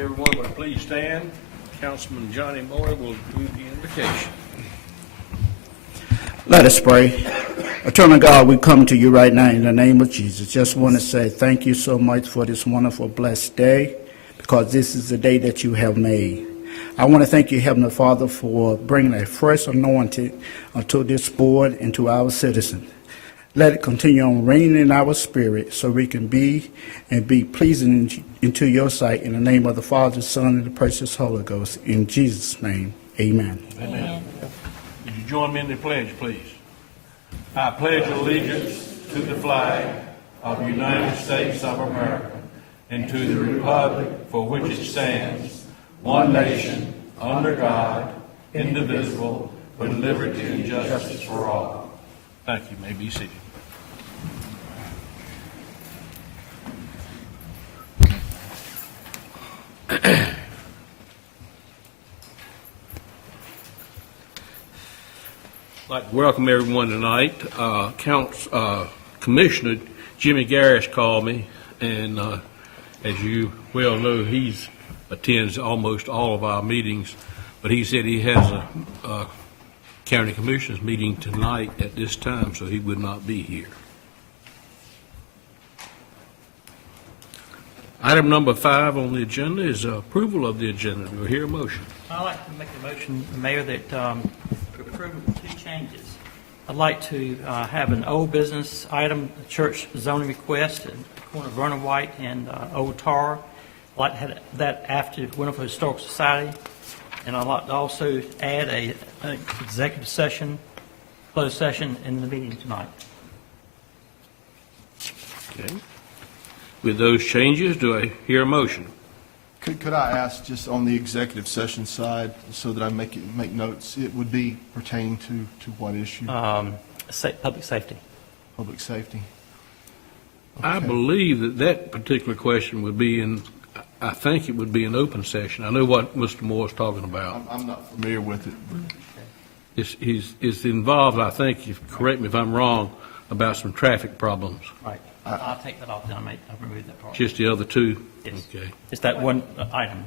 Everyone would please stand. Councilman Johnny Moore will do the invocation. Let us pray. Eternal God, we come to you right now in the name of Jesus. Just want to say thank you so much for this wonderful, blessed day, because this is the day that you have made. I want to thank you, Heavenly Father, for bringing a fresh anointing unto this board and to our citizens. Let it continue on reigning in our spirit so we can be pleasing into your sight in the name of the Father, Son, and the precious Holy Ghost. In Jesus' name, amen. Amen. Would you join me in the pledge, please? I pledge allegiance to the flag of the United States of America and to the republic for which it stands, one nation, under God, indivisible, with liberty and justice for all. Thank you. You may be seated. I'd like to welcome everyone tonight. Commissioner Jimmy Garris called me, and as you well know, he attends almost all of our meetings, but he said he has a county commissioners meeting tonight at this time, so he would not be here. Item number 5 on the agenda is approval of the agenda. Do I hear a motion? I'd like to make a motion, Mayor, that to approve 2 changes. I'd like to have an old business item, church zoning request at the corner of Vernon White and Old Tar. I'd like to have that after Winterville Historical Society. And I'd like to also add an executive session, closed session in the meeting tonight. Okay. With those changes, do I hear a motion? Could I ask, just on the executive session side, so that I make notes, it would be pertaining to what issue? Public safety. Public safety. I Okay. believe that particular question would be I think it would be an open session. I know what Mr. Moore is talking about. I'm not familiar with it. It's involved, I think, correct me if I'm wrong, about some traffic problems. Right. I'll take that off, then I'll remove that part. Just the other 2? Yes. Okay. It's that one item.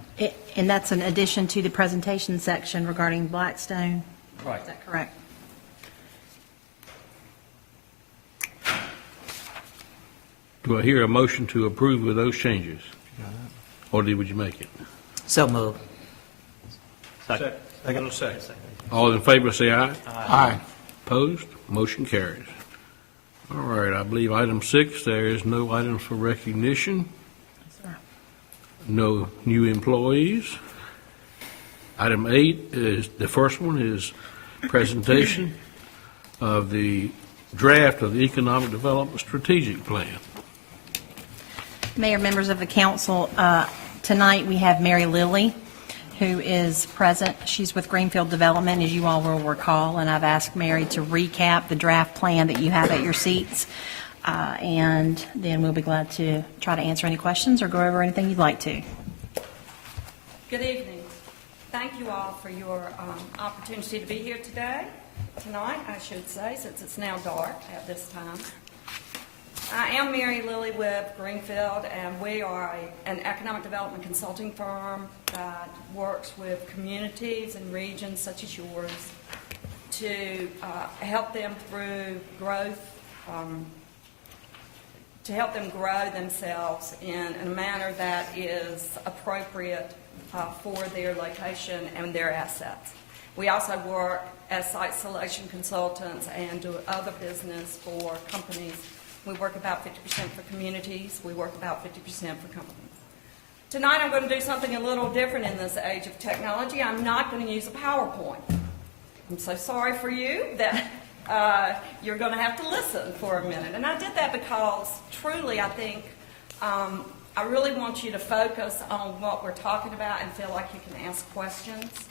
And that's in addition to the presentation section regarding Blackstone? Right. Is that correct? Do I hear a motion to approve with those changes? Or would you make it? So moved. Second. Second. All in favor say aye. Aye. Opposed? Motion carries. All right, I believe item 6, there is no items for recognition. No new employees. Item 8 is, the first one is presentation of the draft of the Economic Development Strategic Plan. Mayor, members of the council, tonight we have Mary Lilly, who is present. She's with Greenfield Development, as you all will recall, and I've asked Mary to recap the draft plan that you have at your seats, and then we'll be glad to try to answer any questions or go over anything you'd like to. Good evening. Thank you all for your opportunity to be here tonight, I should say, since it's now dark at this time. I am Mary Lilly with Greenfield, and we are an economic development consulting firm that works with communities and regions such as yours to help them through growth, to help them grow themselves in a manner that is appropriate for their location and their assets. We also work as site selection consultants and do other business for companies. We work about 50% for communities. We work about 50% for companies. Tonight I'm going to do something a little different in this age of technology. I'm not going to use a PowerPoint. I'm so sorry for you that you're going to have to listen for a minute. And I did that because truly I think I really want you to focus on what we're talking about and feel like you can ask questions.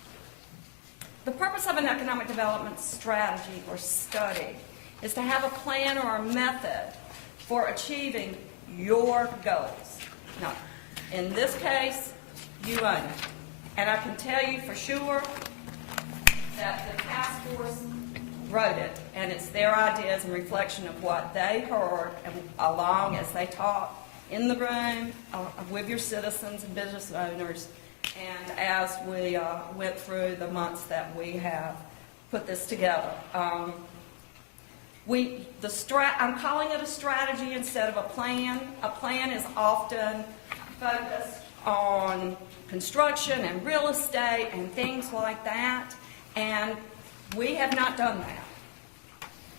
The purpose of an economic development strategy or study is to have a plan or a method for achieving your goals. Now, in this case, you own it. And I can tell you for sure that the task force wrote it, and it's their ideas and reflection of what they heard and along as they talked in the room with your citizens and business owners, and as we went through the months that we have put this together. I'm calling it a strategy instead of a plan. A plan is often focused on construction and real estate and things like that, and we have not done that.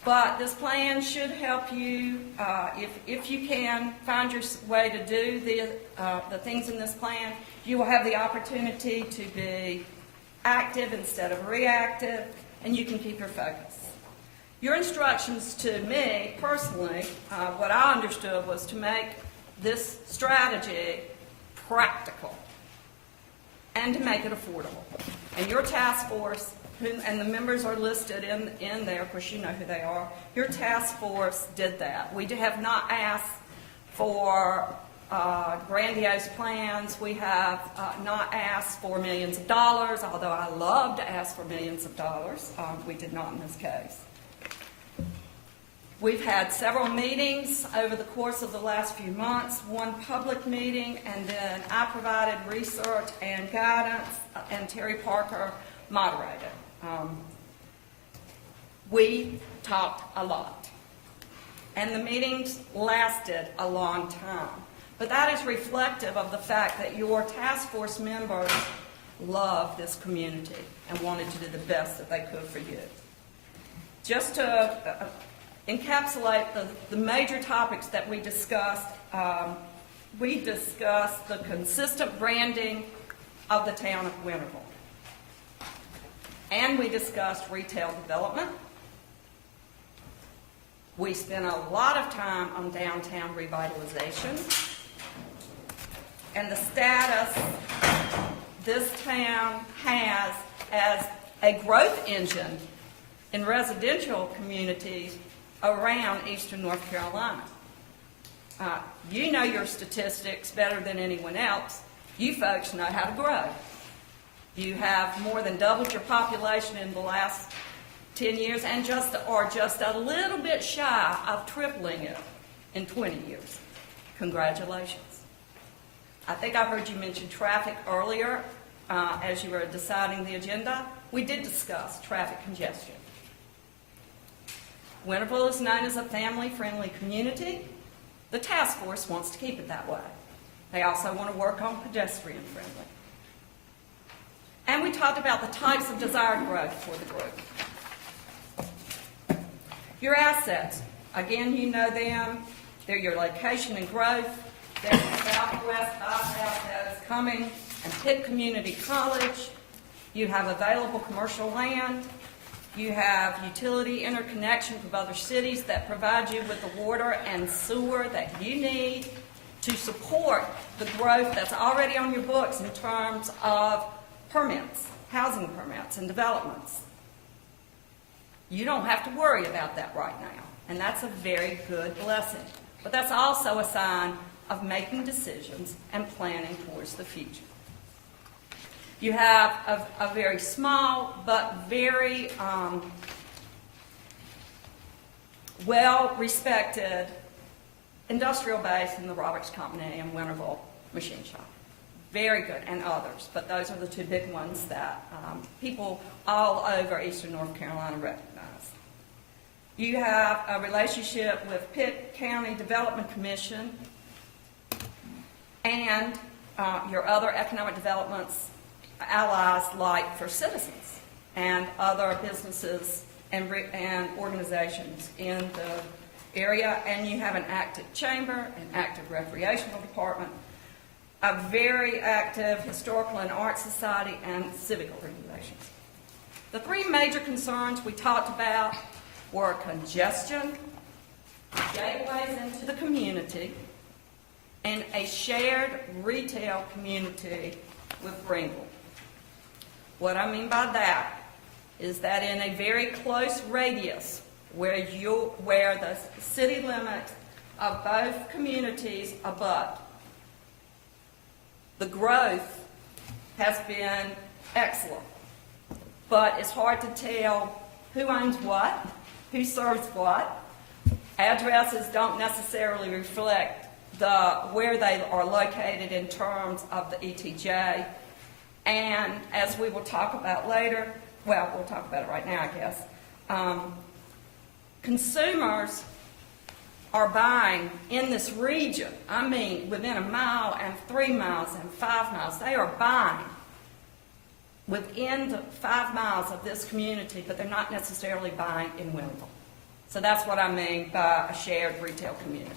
But this plan should help you, if you can find your way to do the things in this plan, you will have the opportunity to be active instead of reactive, and you can keep your focus. Your instructions to me, personally, what I understood was to make this strategy practical and to make it affordable. And your task force, and the members are listed in there, of course you know who they are, your task force did that. We have not asked for grandiose plans. We have not asked for millions of dollars, although I love to ask for millions of dollars. We did not in this case. We've had several meetings over the course of the last few months, one public meeting, and then I provided research and guidance, and Terry Parker moderated. We talked a lot, and the meetings lasted a long time. But that is reflective of the fact that your task force members love this community and wanted to do the best that they could for you. Just to encapsulate the major topics that we discussed the consistent branding of the town of Winterville. And we discussed retail development. We spent a lot of time on downtown revitalization and the status this town has as a growth engine in residential communities around eastern North Carolina. You know your statistics better than anyone else. You folks know how to grow. You have more than doubled your population in the last 10 years and just a little bit shy of tripling it in 20 years. Congratulations. I think I heard you mention traffic earlier as you were deciding the agenda. We did discuss traffic congestion. Winterville is known as a family-friendly community. The task force wants to keep it that way. They also want to work on pedestrian-friendly. And we talked about the types of desired growth for the group. Your assets, again, you know them. They're your location and growth. There's the Southwest bypass that is coming, and Pitt Community College. You have available commercial land. You have utility interconnection with other cities that provide you with the water and sewer that you need to support the growth that's already on your books in terms of permits, housing permits, and developments. You don't have to worry about that right now, and that's a very good blessing. But that's also a sign of making decisions and planning towards the future. You have a very small but very well-respected industrial base in the Roberts Company and Winterville Machine Shop. Very good, and others, but those are the two big ones that people all over eastern North Carolina recognize. You have a relationship with Pitt County Development Commission and your other economic developments allies like for citizens and other businesses and organizations in the area, and you have an active chamber, an active recreational department, a very active historical and art society, and civic organizations. The three major concerns we talked about were congestion, gateways into the community, and a shared retail community with Greenville. What I mean by that is that in a very close radius where the city limits of both communities abut, the growth has been excellent, but it's hard to tell who owns what, who serves what. Addresses don't necessarily reflect where they are located in terms of the ETJ. And as we will talk about later, well, we'll talk about it right now, I guess, consumers are buying in this region, I mean, within a mile and 3 miles and 5 miles, they are buying within the 5 miles of this community, but they're not necessarily buying in Winterville. So that's what I mean by a shared retail community.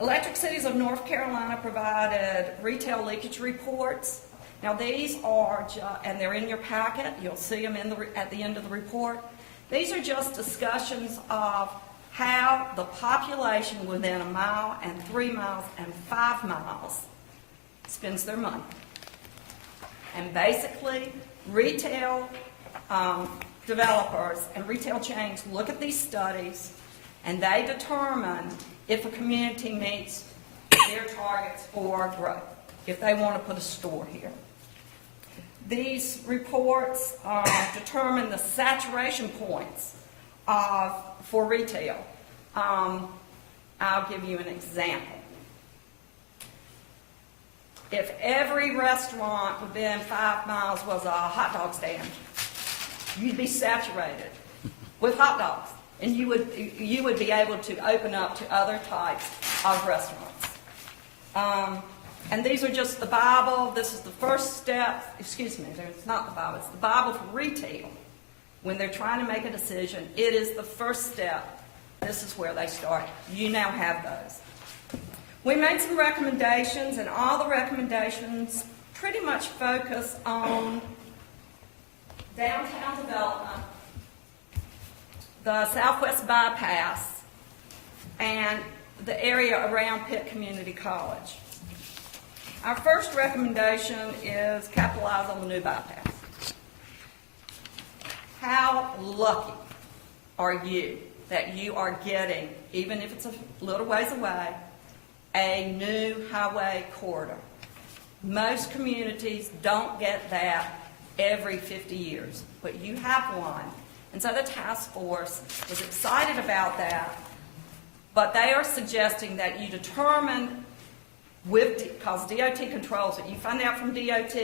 Electric Cities of North Carolina provided retail leakage reports. Now these are, and they're in your packet, you'll see them at the end of the report. These are just discussions of how the population within a mile and 3 miles and 5 miles spends their money. And basically, retail developers and retail chains look at these studies and they determine if a community meets their targets for growth, if they want to put a store here. These reports determine the saturation points for retail. I'll give you an example. If every restaurant within 5 miles was a hot dog stand, you'd be saturated with hot dogs, and you would be able to open up to other types of restaurants. And these are just the Bible. This is the first step. Excuse me, it's not the Bible. It's the Bible for retail. When they're trying to make a decision, it is the first step. This is where they start. You now have those. We made some recommendations, and all the recommendations pretty much focus on downtown development, the Southwest Bypass, and the area around Pitt Community College. Our first recommendation is capitalize on the new bypass. How lucky are you that you are getting, even if it's a little ways away, a new highway corridor? Most communities don't get that every 50 years, but you have one. And so the task force was excited about that, but they are suggesting that you determine because DOT controls it, you find out from DOT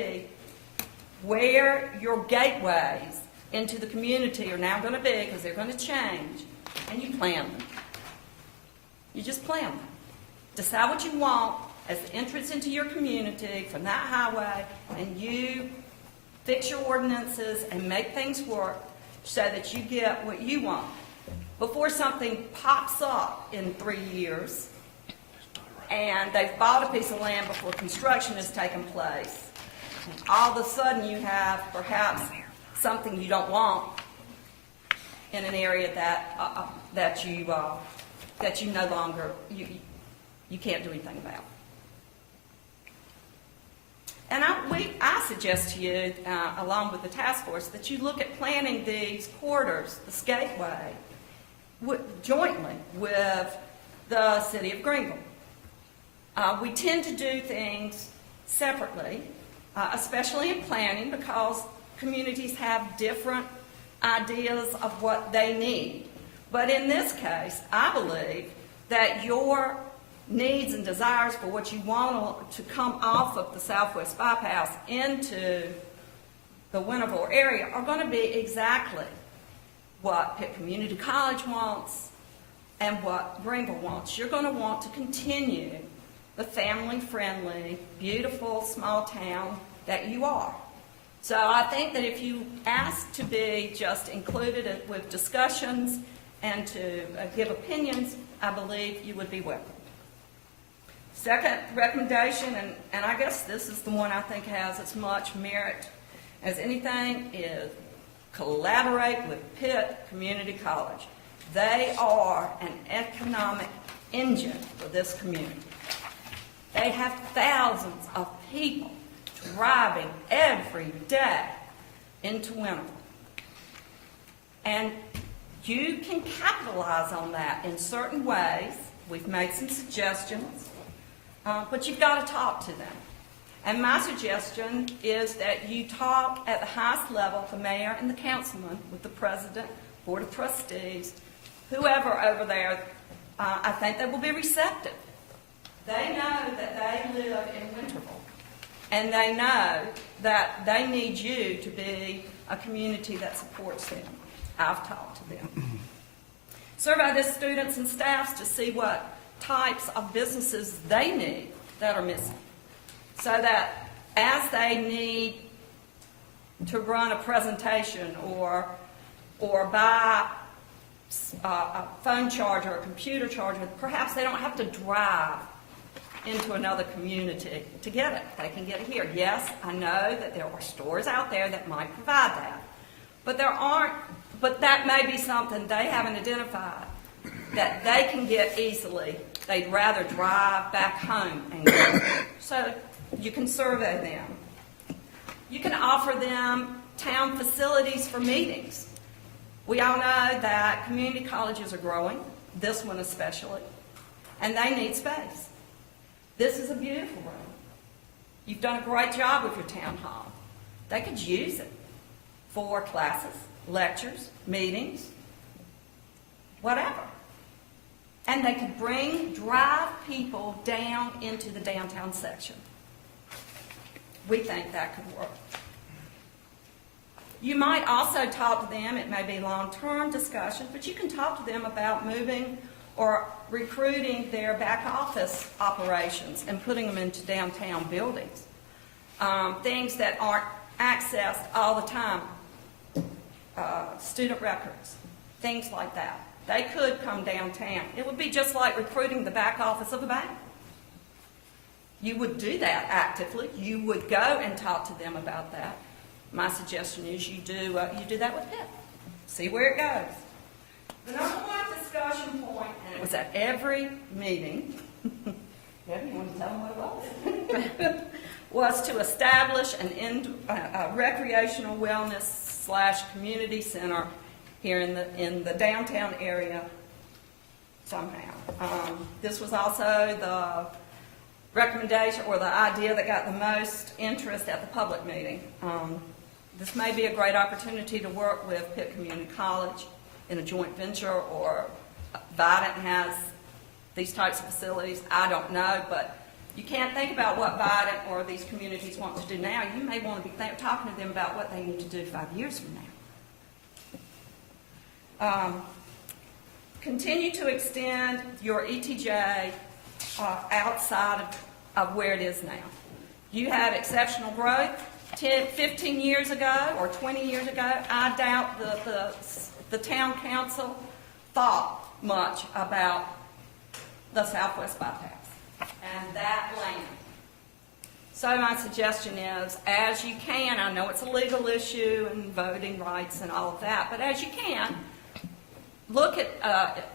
where your gateways into the community are now going to be, because they're going to change, and you plan them. You just plan them. Decide what you want as the entrance into your community from that highway, and you fix your ordinances and make things work so that you get what you want. Before something pops up in 3 years, and they've bought a piece of land before construction has taken place, all of a sudden you have perhaps something you don't want in an area that you no longer you can't do anything about. And I suggest to you, along with the task force, that you look at planning these corridors, the skateway, jointly with the city of Greenville. We tend to do things separately, especially in planning, because communities have different ideas of what they need. But in this case, I believe that your needs and desires for what you want to come off of the Southwest Bypass into the Winterville area are going to be exactly what Pitt Community College wants and what Greenville wants. You're going to want to continue the family-friendly, beautiful small town that you are. So I think that if you ask to be just included with discussions and to give opinions, I believe you would be welcomed. Second recommendation, and I guess this is the one I think has as much merit as anything, is collaborate with Pitt Community College. They are an economic engine for this community. They have thousands of people driving every day into Winterville. And you can capitalize on that in certain ways. We've made some suggestions, but you've got to talk to them. And my suggestion is that you talk at the highest level, the mayor and the councilman, with the president, board of trustees, whoever over there. I think they will be receptive live in Winterville. And they know that they need you to be a community that supports them. I've talked to them. Survey the students and staffs to see what types of businesses they need that are missing. So that as they need to run a presentation or buy a phone charger, a computer charger, perhaps they don't have to drive into another community to get it. They can get it here. Yes, I know that there are stores out there that might provide that. But there aren't, but that may be something they haven't identified that they can get easily. They'd rather drive back home and go. So you can survey them. You can offer them town facilities for meetings. We all know that community colleges are growing, this one especially, and they need space. This is a beautiful room. You've done a great job with your town hall. They could use it for classes, lectures, meetings, whatever. And they could drive people down into the downtown section. We think that could work. You might also talk to them, it may be long-term discussion, but you can talk to them about moving or recruiting their back office operations and putting them into downtown buildings. Things that aren't accessed all the time. Student records, things like that. They could come downtown. It would be just like recruiting the back office of a bank. You would do that actively. You would go and talk to them about that. My suggestion is you do that with Pitt. See where it goes. The number one discussion point, and it was at every meeting, Debbie, you want to tell them what it was? Was to establish a recreational wellness/community center here in the downtown area somehow. This was also the recommendation or the idea that got the most interest at the public meeting. This may be a great opportunity to work with Pitt Community College in a joint venture, or Vidant has these types of facilities. I don't know, but you can't think about what Vidant or these communities want to do now. You may want to be talking to them about what they need to do 5 years from now. Continue to extend your ETJ outside of where it is now. You had exceptional growth 15 years ago or 20 years ago. I doubt the town council thought much about the Southwest Bypass and that land. So my suggestion is, as you can, I know it's a legal issue and voting rights and all of that, but as you can, look at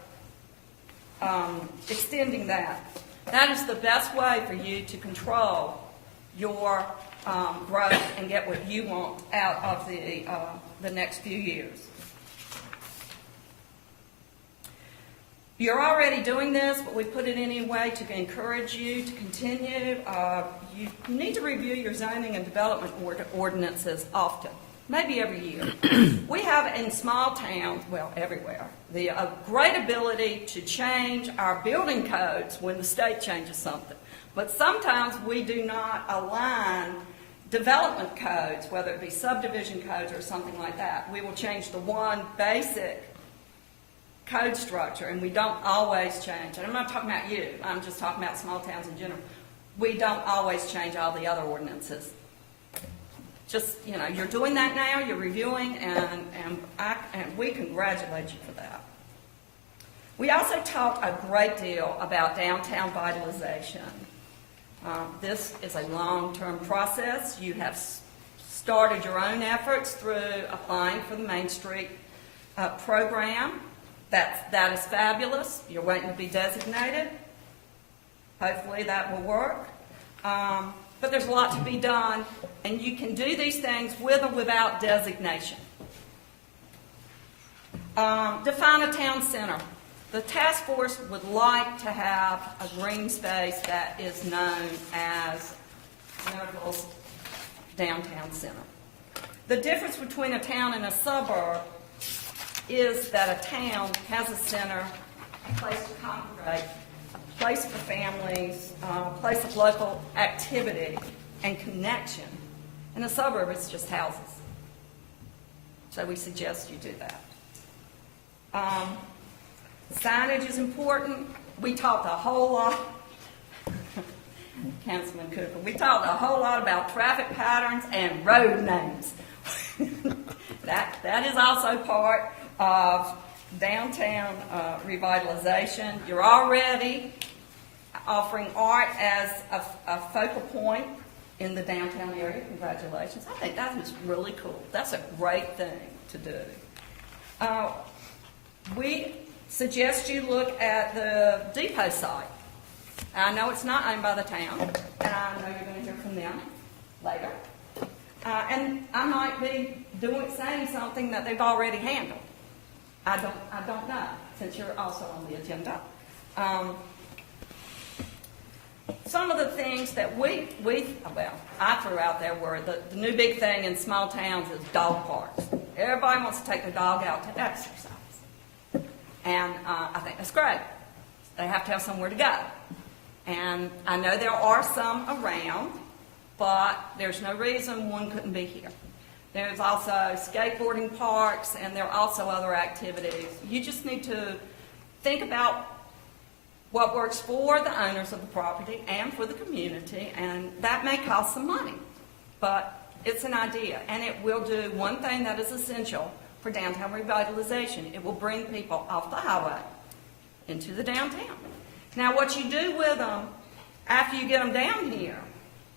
extending that. That is the best way for you to control your growth and get what you want out of the next few years. You're already doing this, but we put it anyway to encourage you to continue. You need to review your zoning and development ordinances often, maybe every year. We have in small towns, well, everywhere, the great ability to change our building codes when the state changes something. But sometimes we do not align development codes, whether it be subdivision codes or something like that. We will change the one basic code structure, and we don't always change. And I'm not talking about you. I'm just talking about small towns in general. We don't always change all the other ordinances. Just, you're doing that now, you're reviewing, and we congratulate you for that. We also talked a great deal about downtown vitalization. This is a long-term process. You have started your own efforts through applying for the Main Street program. That is fabulous. You're waiting to be designated. Hopefully that will work. But there's a lot to be done, and you can do these things with or without designation. Define a town center. The task force would like to have a green space that is known as Winterville's downtown center. The difference between a town and a suburb is that a town has a center, a place to congregate, place for families, place of local activity and connection. In a suburb, it's just houses. So we suggest you do that. Signage is important. We talked a whole lot, Councilman Cooper, we talked a whole lot about traffic patterns and road names. That is also part of downtown revitalization. You're already offering art as a focal point in the downtown area. Congratulations. I think that is really cool. That's a great thing to do. We suggest you look at the depot site. I know it's not owned by the town, and I know you're going to hear from them later. And I might be saying something that they've already handled. I don't know, since you're also on the agenda. Some of the things that I threw out there were the new big thing in small towns is dog parks. Everybody wants to take their dog out to exercise. And I think that's great. They have to have somewhere to go. And I know there are some around, but there's no reason one couldn't be here. There's also skateboarding parks, and there are also other activities. You just need to think about what works for the owners of the property and for the community, and that may cost some money, but it's an idea, and it will do one thing that is essential for downtown revitalization. It will bring people off the highway into the downtown. Now, what you do with them after you get them down here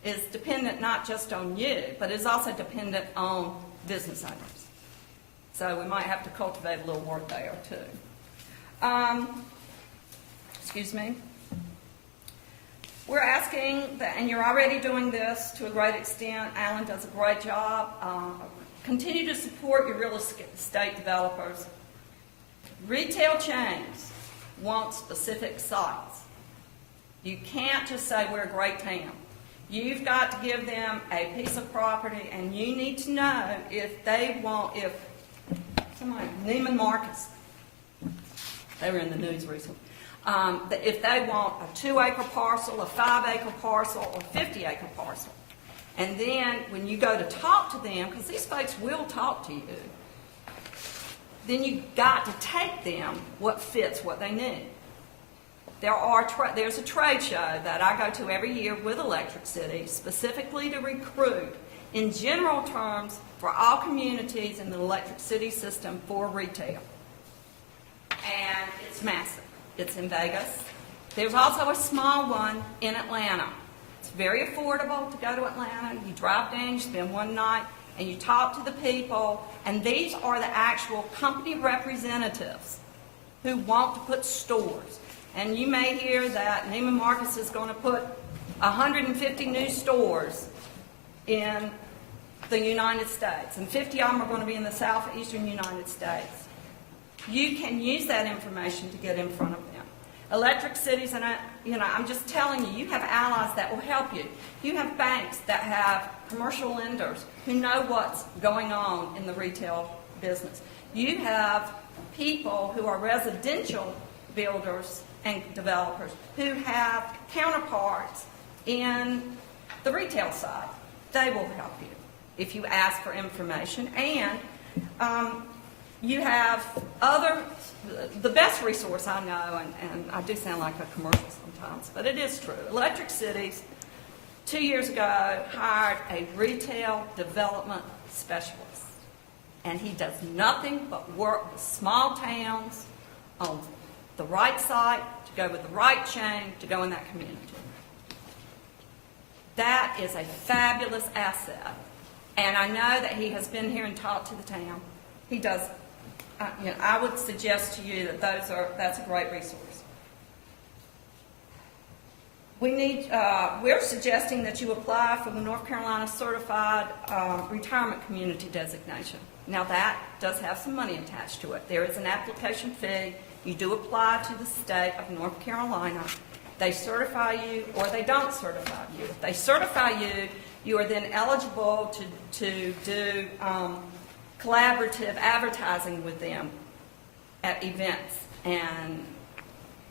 is dependent not just on you, but is also dependent on business owners. So we might have to cultivate a little work there, too. Excuse me. We're asking, and you're already doing this to a great extent, Alan does a great job, continue to support your real estate developers. Retail chains want specific sites. You can't just say we're a great town. You've got to give them a piece of property, and you need to know if somebody, Neiman Marcus, they were in the news recently, if they want a 2-acre parcel, a 5-acre parcel, or 50-acre parcel. And then when you go to talk to them, because these folks will talk to you, then you've got to take them what fits what they need. There's a trade show that I go to every year with Electric City, specifically to recruit, in general terms, for all communities in the Electric City system for retail. And it's massive. It's in Vegas. There's also a small one in Atlanta. It's very affordable to go to Atlanta. You drive down, you spend one night, and you talk to the people, and these are the actual company representatives who want to put stores. And you may hear that Neiman Marcus is going to put 150 new stores in the United States, and 50 of them are going to be in the southeastern United States. You can use that information to get in front of them. Electric cities, and I'm just telling you, you have allies that will help you. You have banks that have commercial lenders who know what's going on in the retail business. You have people who are residential builders and developers who have counterparts in the retail side. They will help you if you ask for information. And you have the best resource I know, and I do sound like a commercial sometimes, but it is true. Electric Cities, 2 years ago, hired a retail development specialist. And he does nothing but work with small towns on the right site, to go with the right chain, to go in that community. That is a fabulous asset. And I know that he has been here and talked to the town. He does. I would suggest to you that that's a great resource. We're suggesting that you apply for the North Carolina Certified Retirement Community designation. Now that does have some money attached to it. There is an application fee. You do apply to the state of North Carolina. They certify you or they don't certify you. If they certify you, you are then eligible to do collaborative advertising with them at events and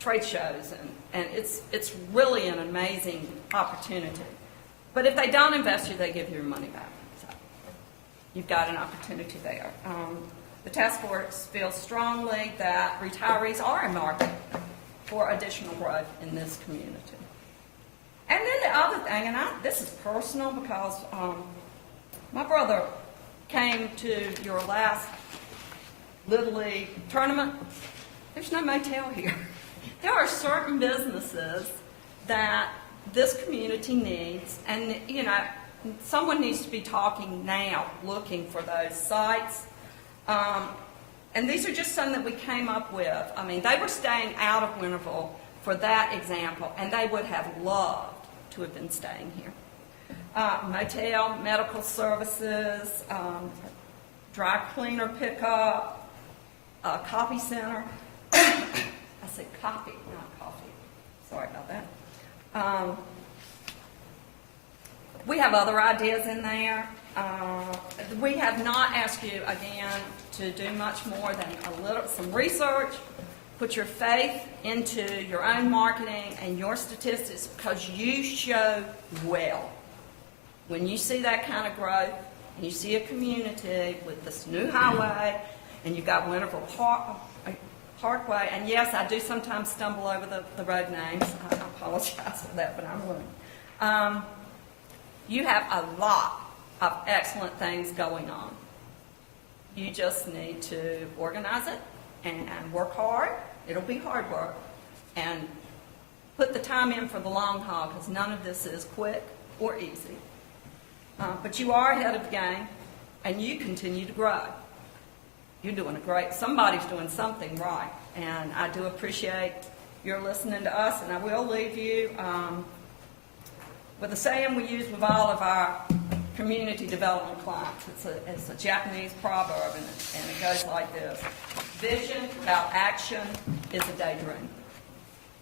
trade shows, and it's really an amazing opportunity. But if they don't invest you, they give you your money back. So you've got an opportunity there. The task force feels strongly that retirees are a market for additional growth in this community. And then the other thing, and this is personal because my brother came to your last Little League tournament. There's no motel here. There are certain businesses that this community needs, and you know, someone needs to be talking now, looking for those sites. And these are just some that we came up with. I mean, they were staying out of Winterville for that example, and they would have loved to have been staying here. Motel, medical services, dry cleaner pickup, copy center. I said copy, not coffee. Sorry about that. We have other ideas in there. We have not asked you, again, to do much more than some research, put your faith into your own marketing and your statistics, because you show well. When you see that kind of growth, and you see a community with this new highway, and you've got Winterville Parkway, and yes, I do sometimes stumble over the road names. I apologize for that, but I'm willing. You have a lot of excellent things going on. You just need to organize it and work hard. It'll be hard work. And put the time in for the long haul, because none of this is quick or easy. But you are ahead of the game, and you continue to grow. You're doing somebody's doing something right. And I do appreciate your listening to us, and I will leave you with a saying we use with all of our community development clients. It's a Japanese proverb, and it goes like this. Vision without action is a daydream.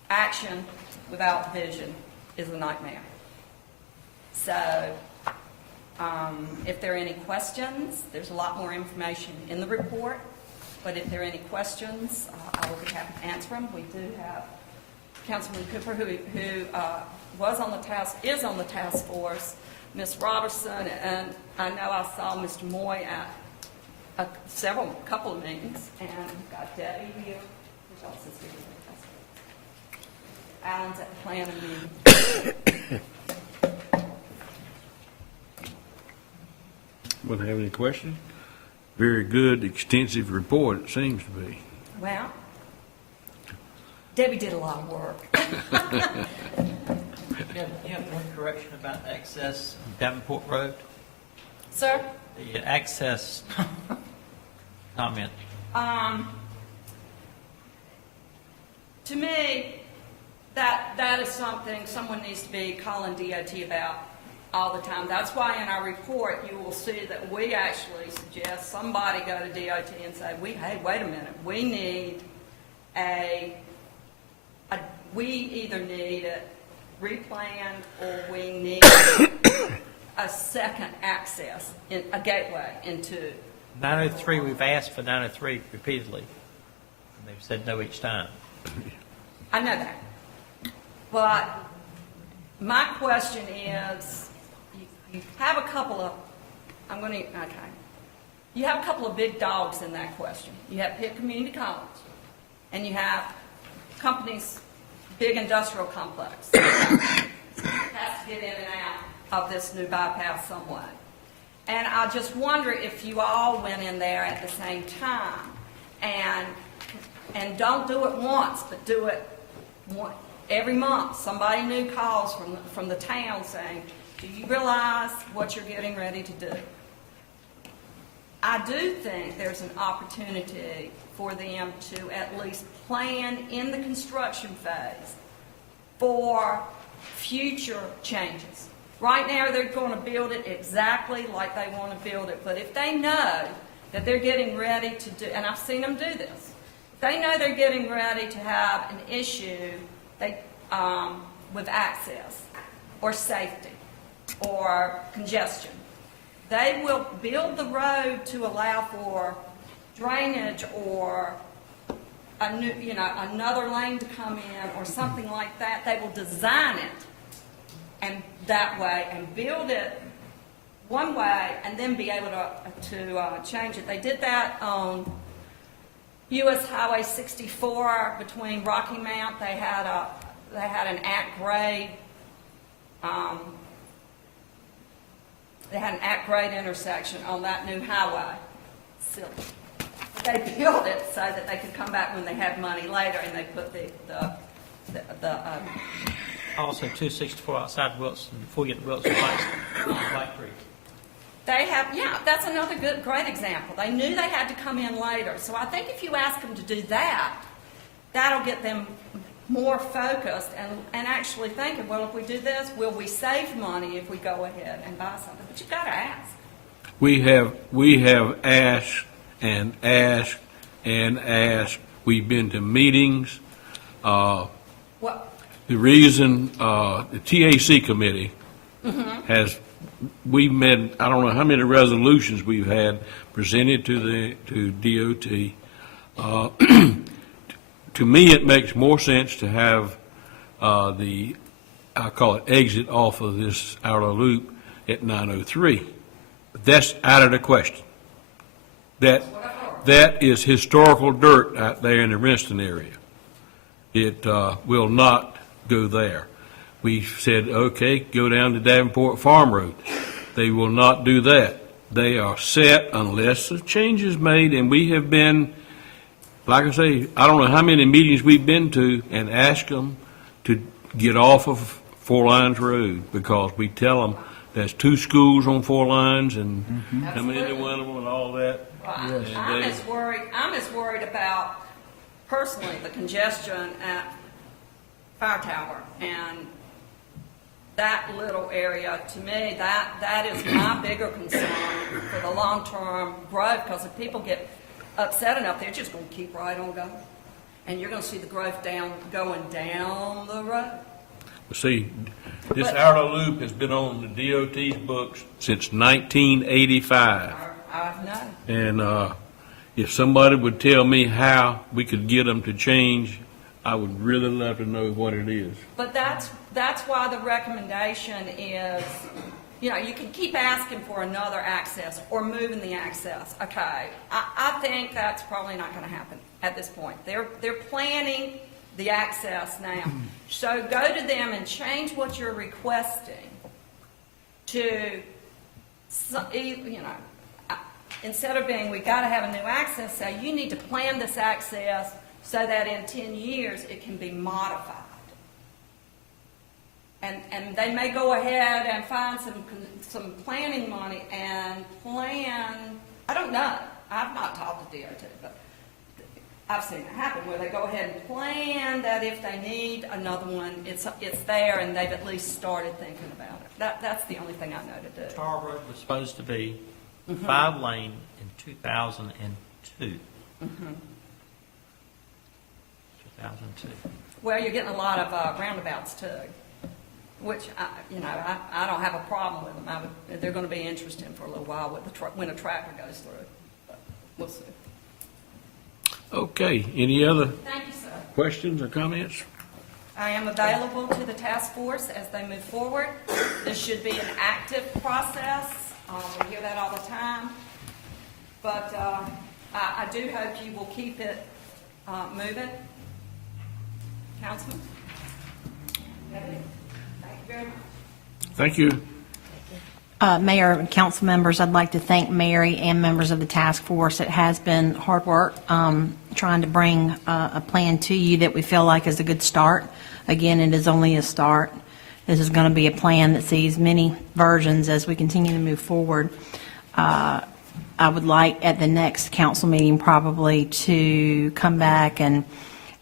Action without vision is a nightmare. So if there are any questions, there's a lot more information in the report, but if there are any questions, I will be happy to answer them. We do have Councilman Cooper, who is on the task force, Ms. Robertson, and I know I saw Mr. Moy at couple of meetings, and we've got Debbie here. Who else is here? Alan's at the planning meeting. Wouldn't have any questions? Very good, extensive report, it seems to be. Well, Debbie did a lot of work. You have one correction about the access Davenport Road? Sir? The access comment. To me, that is something someone needs to be calling DOT about all the time. That's why in our report you will see that we actually suggest somebody go to DOT and say, hey, wait a minute, we need we either need it replanned or we need a second access, a gateway into 903, we've asked for 903 repeatedly. And they've said no each time. I know that. But my question is, you have a couple of, you have a couple of big dogs in that question. You have Pitt Community College, and you have companies, big industrial complex. Has to get in and out of this new bypass some way. And I just wonder if you all went in there at the same time and don't do it once, but do it every month. Somebody new calls from the town saying, do you realize what you're getting ready to do? I do think there's an opportunity for them to at least plan in the construction phase for future changes. Right now, they're going to build it exactly like they want to build it, but if they know that they're getting ready to do, and I've seen them do this, if they know they're getting ready to have an issue with access or safety or congestion, they will build the road to allow for drainage or a new, another lane to come in or something like that, they will design it and that way and build it one way and then be able to change it. They did that on US Highway 64 between Rocky Mount. They had an at-grade intersection on that new highway. Silly. They built it so that they could come back when they had money later, and they put the Also 264 outside Wilson, before you get to Wilson Place, White Creek. They have, yeah, that's another great example. They knew they had to come in later. So I think if you ask them to do that, that'll get them more focused and actually thinking, well, if we do this, will we save money if we go ahead and buy something? But you've got to ask. We have asked and asked and asked. We've been to meetings. Well, The reason, the TAC committee has, we've met, I don't know how many resolutions we've had presented to DOT. To me, it makes more sense to have I call it exit off of this outer loop at 903. But that's out of the question. That is historical dirt out there in the Rinston area. It will not go there. We said, okay, go down to Davenport Farm Road. They will not do that. They are set unless a change is made, and we have been, like I say, I don't know how many meetings we've been to and asked them to get off of Four Lines Road, because we tell them there's 2 schools on 4 lines and coming into one of them and all that. well, I'm as worried about, personally, the congestion at Fire Tower and that little area. To me, that is my bigger concern for the long-term growth, because if people get upset enough, they're just going to keep right on going. And you're going to see the growth going down the road. See, this outer loop has been on the DOT's books since 1985. I know. And if somebody would tell me how we could get them to change, I would really love to know what it is. But that's why the recommendation is, you can keep asking for another access or moving the access. Okay, I think that's probably not going to happen at this point. They're planning the access now. So go to them and change what you're requesting to, instead of being, we got to have a new access, say you need to plan this access so that in 10 years it can be modified. And they may go ahead and find some planning money and plan, I don't know, I've not talked to DOT, but I've seen it happen where they go ahead and plan that if they need another one, it's there, and they've at least started thinking about it. That's the only thing I know to do. Tar Road was supposed to be 5-lane in 2002. 2002. Well, you're getting a lot of roundabouts too, which I don't have a problem with them. They're going to be interesting for a little while with when a tractor goes through. But we'll see. Okay, any other Thank you, sir. questions or comments? I am available to the task force as they move forward. This should be an active process. We hear that all the time. But I do hope you will keep it moving. Councilman? Thank you very much. Thank you. Mayor and council members, I'd like to thank Mary and members of the task force. It has been hard work trying to bring a plan to you that we feel like is a good start. Again, it is only a start. This is going to be a plan that sees many versions as we continue to move forward. I would like at the next council meeting probably to come back and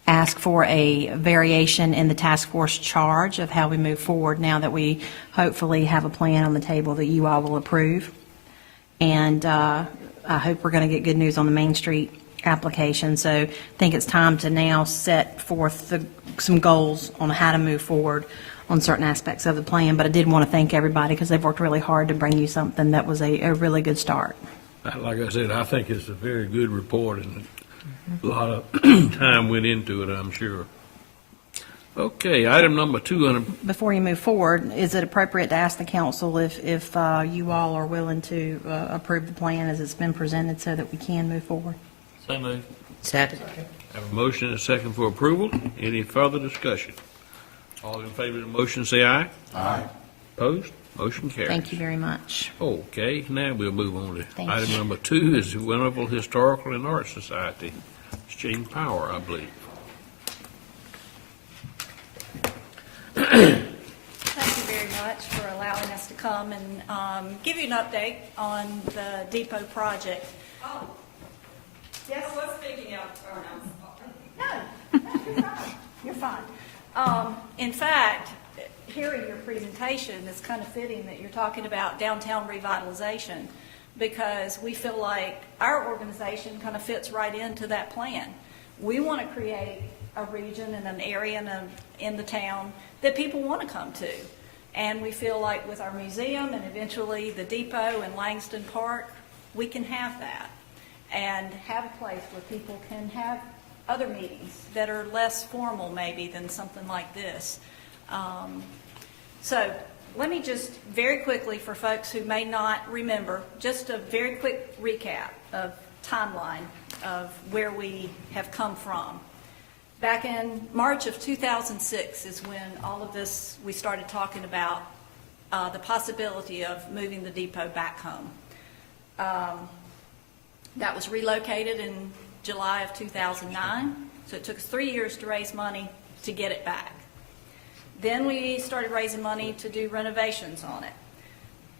ask for a variation in the task force charge of how we move forward now that we hopefully have a plan on the table that you all will approve. And I hope we're going to get good news on the Main Street application. So I think it's time to now set forth some goals on how to move forward on certain aspects of the plan. But I did want to thank everybody because they've worked really hard to bring you something that was a really good start. Like I said, I think it's a very good report, and A lot of time went into it, I'm sure. Okay, item number 200. Before you move forward, is it appropriate to ask the council if you all are willing to approve the plan as it's been presented so that we can move forward? So moved. Second. Have a motion and a second for approval. Any further discussion? All in favor of the motion, say aye. Aye. Opposed? Motion carries. Thank you very much. Okay, now we'll move on to Thank item you. number 2 is the Winterville Historical and Art Society. It's Jane Power, I believe. Thank you very much for allowing us to come and give you an update on the depot project. Oh, yes, I was speaking out of turn, No, you're fine. You're fine. In fact, hearing your presentation, it's kind of fitting that you're talking about downtown revitalization, because we feel like our organization kind of fits right into that plan. We want to create a region and an area in the town that people want to come to. And we feel like with our museum and eventually the depot and Langston Park, we can have that and have a place where people can have other meetings that are less formal maybe than something like this. So let me just very quickly, for folks who may not remember, just a very quick recap of timeline of where we have come from. Back in March of 2006 is when all of this, we started talking about the possibility of moving the depot back home. That was relocated in July of 2009, so it took us 3 years to raise money to get it back. Then we started raising money to do renovations on it.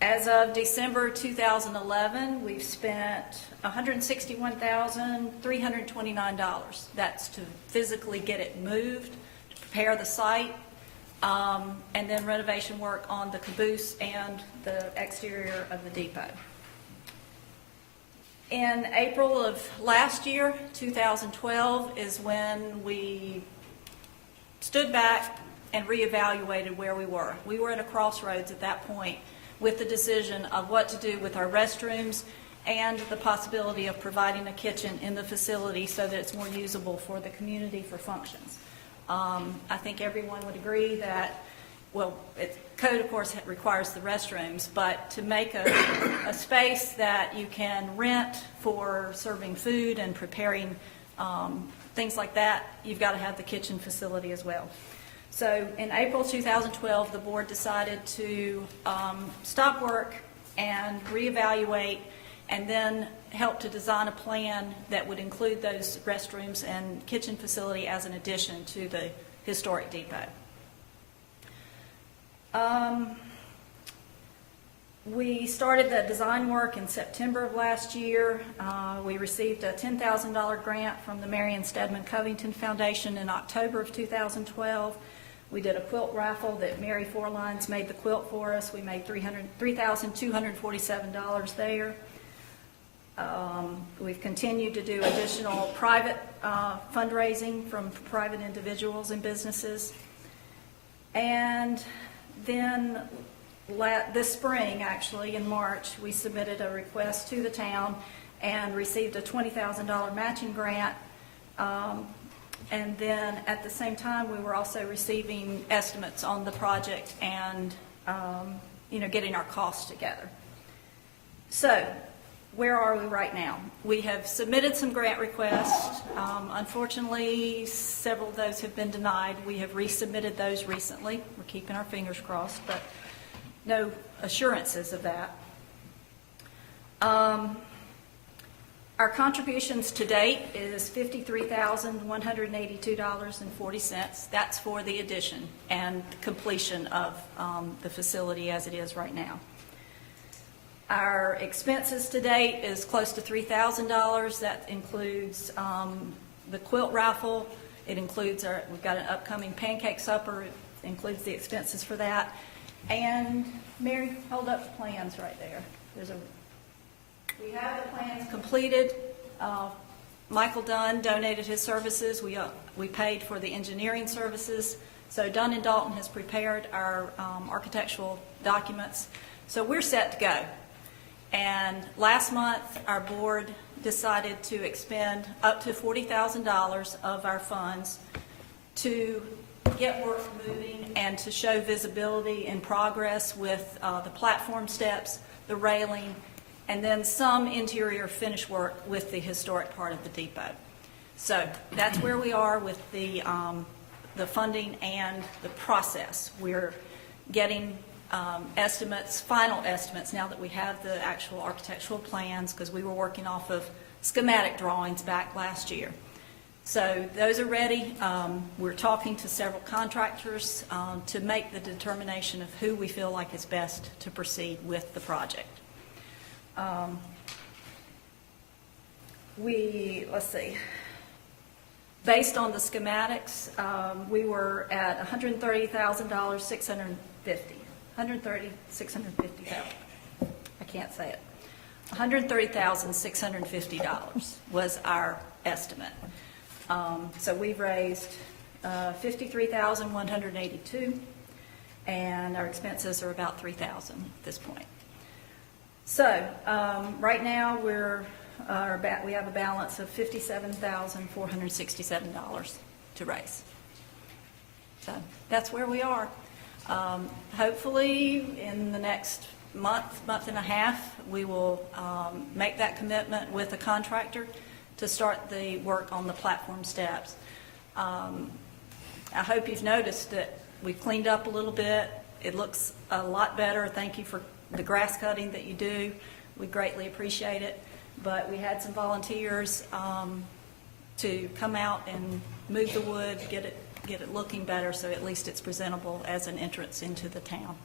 As of December 2011, we've spent $161,329. That's to physically get it moved, to prepare the site, and then renovation work on the caboose and the exterior of the depot. In April of last year, 2012, is when we stood back and reevaluated where we were. We were at a crossroads at that point with the decision of what to do with our restrooms and the possibility of providing a kitchen in the facility so that it's more usable for the community for functions. I think everyone would agree that, well, code of course requires the restrooms, but to make a space that you can rent for serving food and preparing things like that, you've got to have the kitchen facility as well. So in April 2012, the board decided to stop work and reevaluate and then help to design a plan that would include those restrooms and kitchen facility as an addition to the historic depot. We started the design work in September of last year. We received a $10,000 grant from the Marion Stedman Covington Foundation in October of 2012. We did a quilt raffle that Mary Forlines made the quilt for us. We made $3,247 there. We've continued to do additional private fundraising from private individuals and businesses. And then this spring, actually, in March, we submitted a request to the town and received a $20,000 matching grant. And then at the same time, we were also receiving estimates on the project and, getting our costs together. So where are we right now? We have submitted some grant requests. Unfortunately, several of those have been denied. We have resubmitted those recently. We're keeping our fingers crossed, but no assurances of that. Our contributions to date is $53,182.40. That's for the addition and completion of the facility as it is right now. Our expenses to date is close to $3,000. That includes the quilt raffle. It includes we've got an upcoming pancake supper. It includes the expenses for that. And Mary, hold up the plans right there. We have the plans completed. Michael Dunn donated his services. We paid for the engineering services. So Dunn & Dalton has prepared our architectural documents. So we're set to go. And last month, our board decided to expend up to $40,000 of our funds to get work moving and to show visibility and progress with the platform steps, the railing, and then some interior finish work with the historic part of the depot. So that's where we are with the funding and the process. We're getting estimates, final estimates, now that we have the actual architectural plans, because we were working off of schematic drawings back last year. So those are ready. We're talking to several contractors to make the determination of who we feel like is best to proceed with the project. Let's see. Based on the schematics, we were at $130,650. $130,650. I can't say it. $130,650 was our estimate. So we've raised $53,182, and our expenses are about $3,000 at this point. So right now we have a balance of $57,467 to raise. So that's where we are. Hopefully in the next month and a half, we will make that commitment with the contractor to start the work on the platform steps. I hope you've noticed that we've cleaned up a little bit. It looks a lot better. Thank you for the grass cutting that you do. We greatly appreciate it. But we had some volunteers to come out and move the wood, get it looking better, so at least it's presentable as an entrance into the town.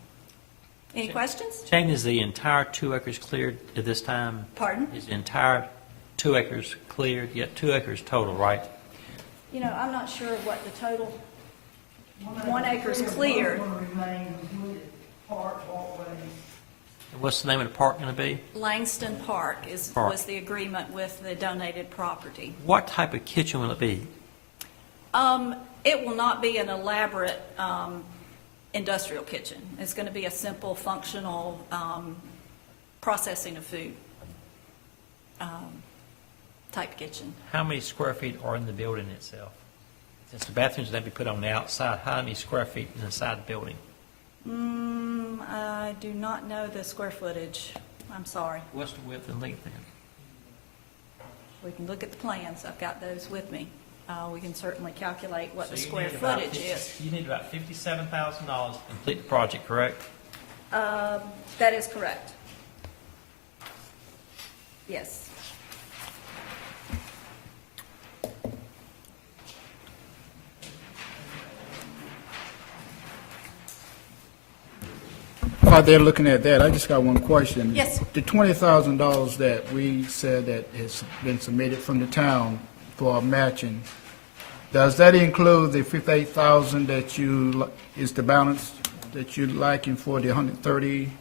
Any questions? Jane, is the entire 2 acres cleared at this time? Pardon? Is the entire 2 acres cleared? Yet 2 acres total, right? You know, I'm not sure what the total 1 acre's cleared. What's the name of the park going to be? Langston Park was the agreement with the donated property. What type of kitchen will it be? It will not be an elaborate industrial kitchen. It's going to be a simple, functional processing of food type kitchen. How many square feet are in the building itself? Since the bathrooms that be put on the outside, how many square feet inside the building? I do not know the square footage. I'm sorry. What's the width and length then? We can look at the plans. I've got those with me. We can certainly calculate what So the you square need about footage is. You need about $57,000 to complete the project, correct? That is correct. Yes. While they're looking at that, I just got one question. Yes. The $20,000 that we said that has been submitted from the town for matching, does that include the $58,000 that is the balance that you're liking for the 130?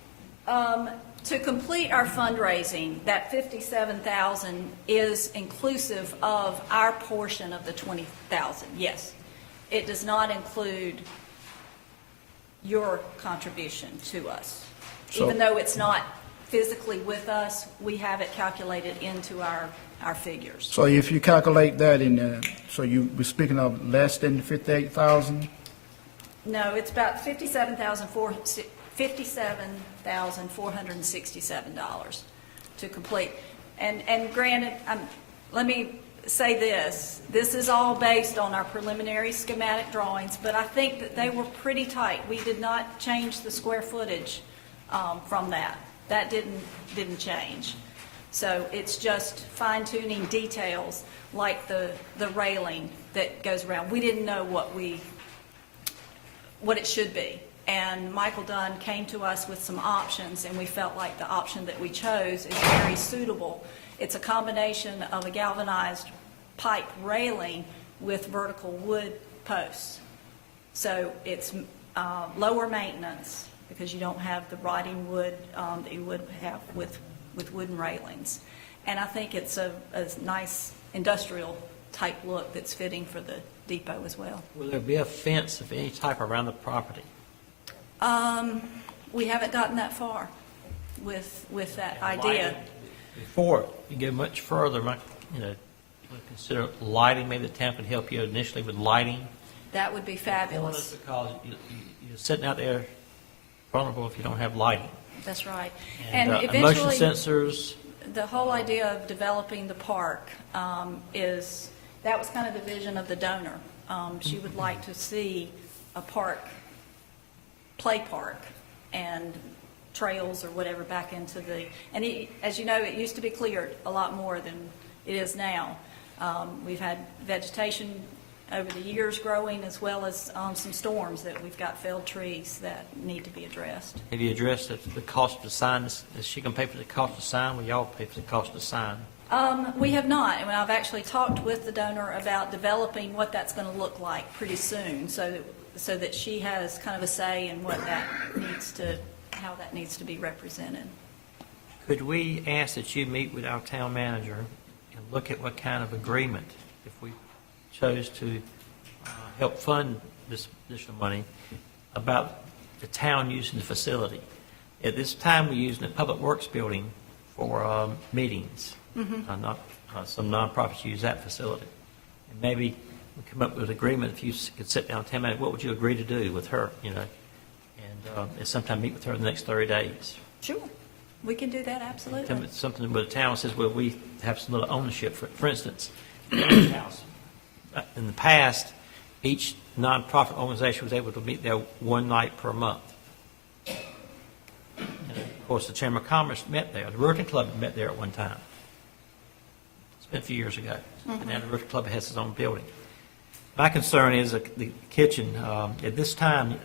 To complete our fundraising, that $57,000 is inclusive of our portion of the $20,000. Yes. It does not include your contribution to us. So- Even though it's not physically with us, we have it calculated into our figures. So if you calculate that so you were speaking of less than 58,000? No, it's about $57,467 to complete. And granted, let me say this is all based on our preliminary schematic drawings, but I think that they were pretty tight. We did not change the square footage from that. That didn't change. So it's just fine-tuning details like the railing that goes around. We didn't know what it should be. And Michael Dunn came to us with some options, and we felt like the option that we chose is very suitable. It's a combination of a galvanized pipe railing with vertical wood posts. So it's lower maintenance because you don't have the rotting wood that you would have with wooden railings. And I think it's a nice industrial type look that's fitting for the depot as well. Will there be a fence of any type around the property? We haven't gotten that far with that idea. Before you go much further, you know, consider lighting, maybe the town could help you initially with lighting. That would be fabulous. Because you're sitting out there vulnerable if you don't have lighting. That's right. And motion eventually, sensors, the whole idea of developing the park that was kind of the vision of the donor. She would like to see a park, play park, and trails or whatever back into as you know, it used to be cleared a lot more than it is now. We've had vegetation over the years growing, as well as some storms that we've got felled trees that need to be addressed. have you addressed the cost of the sign? Is she going to pay for the cost of the sign? Will y'all pay for the cost of the sign? We have not, and I've actually talked with the donor about developing what that's going to look like pretty soon, so that she has kind of a say in how that needs to be represented. Could we ask that you meet with our town manager and look at what kind of agreement, if we chose to help fund this additional money, about the town using the facility? At this time, we're using the Public Works building for meetings. Some nonprofits use that facility. And maybe we come up with an agreement, if you could sit down with 10 minutes, what would you agree to do with her, you know? And sometime meet with her in the next 30 days. Sure, we can do that, absolutely. Something where the town says, well, we have some little ownership. For instance, the house. In the past, each nonprofit organization was able to meet there one night per month. And of course, the Chamber of Commerce met there. The Rotary Club met there at one time. It's been a few years ago. And now the Rotary Club has its own building. My concern is the kitchen. At this time,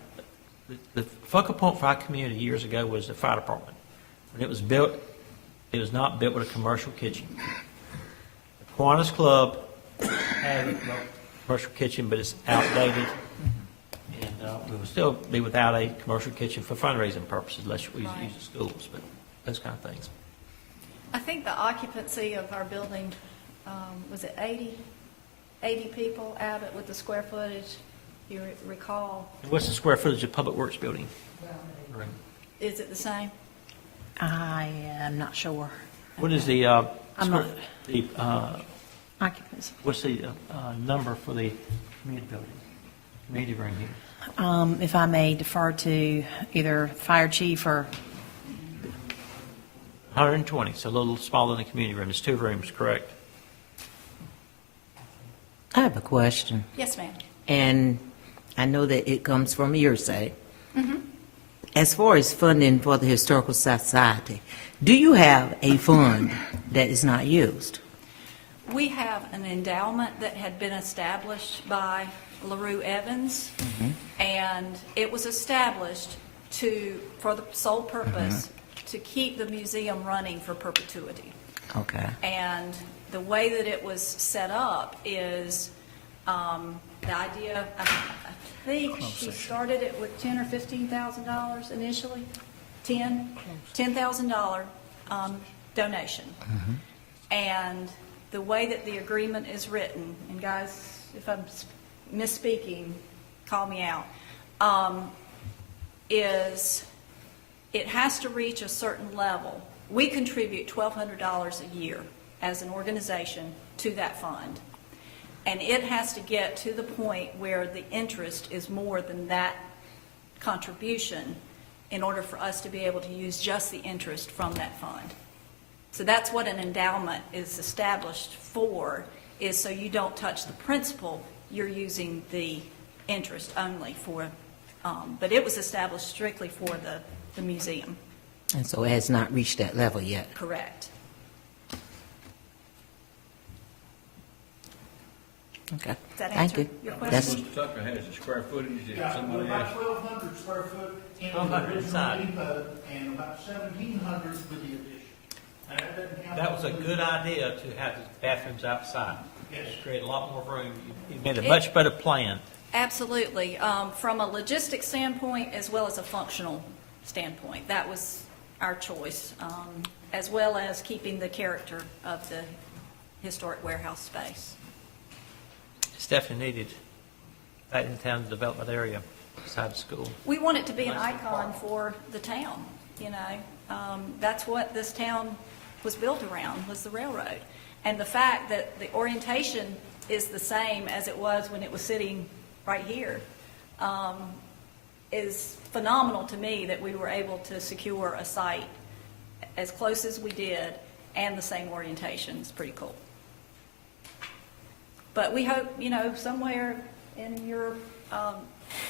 the focal point for our community years ago was the fire department. When it was built, it was not built with a commercial kitchen. The Kiwanis Club had a commercial kitchen, but it's outdated. And we will still be without a commercial kitchen for fundraising purposes, unless we use the schools, but those kind of things. I think the occupancy of our building, was it 80 people out with the square footage, you recall? And what's the square footage of Public Works building? Is it the same? I am not sure. What is the, I'm not- Occupancy. what's the number for the community building, community room here? If I may defer to either fire chief or 120, so a little smaller than the community room. It's 2 rooms, correct? I have a question, Yes, ma'am. and I know that it comes from your side. As far as funding for the Historical Society, do you have a fund that is not used? We have an endowment that had been established by LaRue Evans, and it was established for the sole purpose to keep the museum running for perpetuity. Okay. And the way that it was set up is the idea, I think she started it with $10,000 or $15,000 initially, $10,000 donation. And the way that the agreement is written, and guys, if I'm misspeaking, call me out, is it has to reach a certain level. We contribute $1,200 a year as an organization to that fund. And it has to get to the point where the interest is more than that contribution in order for us to be able to use just the interest from that fund. So that's what an endowment is established for, is so you don't touch the principal, you're using the interest only for, but it was established strictly for the museum. And so it has not reached that level yet. Correct. Okay. Does that Thank answer you. your That's- question? Mr. Tucker has the square footage that Yeah, somebody about asked. 1,200 square foot in the 1,200 inside. original depot, and about 1,700 with the addition. And that doesn't count That was a the- good idea to have the bathrooms outside. Yes. Create a lot more room. You made a much better plan. Absolutely. From a logistics standpoint as well as a functional standpoint, that was our choice, as well as keeping the character of the historic warehouse space. It's definitely needed back in town, the development area beside the school. We want it to be an icon for the town, you know. That's what this town was built around, was the railroad. And the fact that the orientation is the same as it was when it was sitting right here is phenomenal to me, that we were able to secure a site as close as we did and the same orientation. Is pretty cool. But we hope, somewhere in your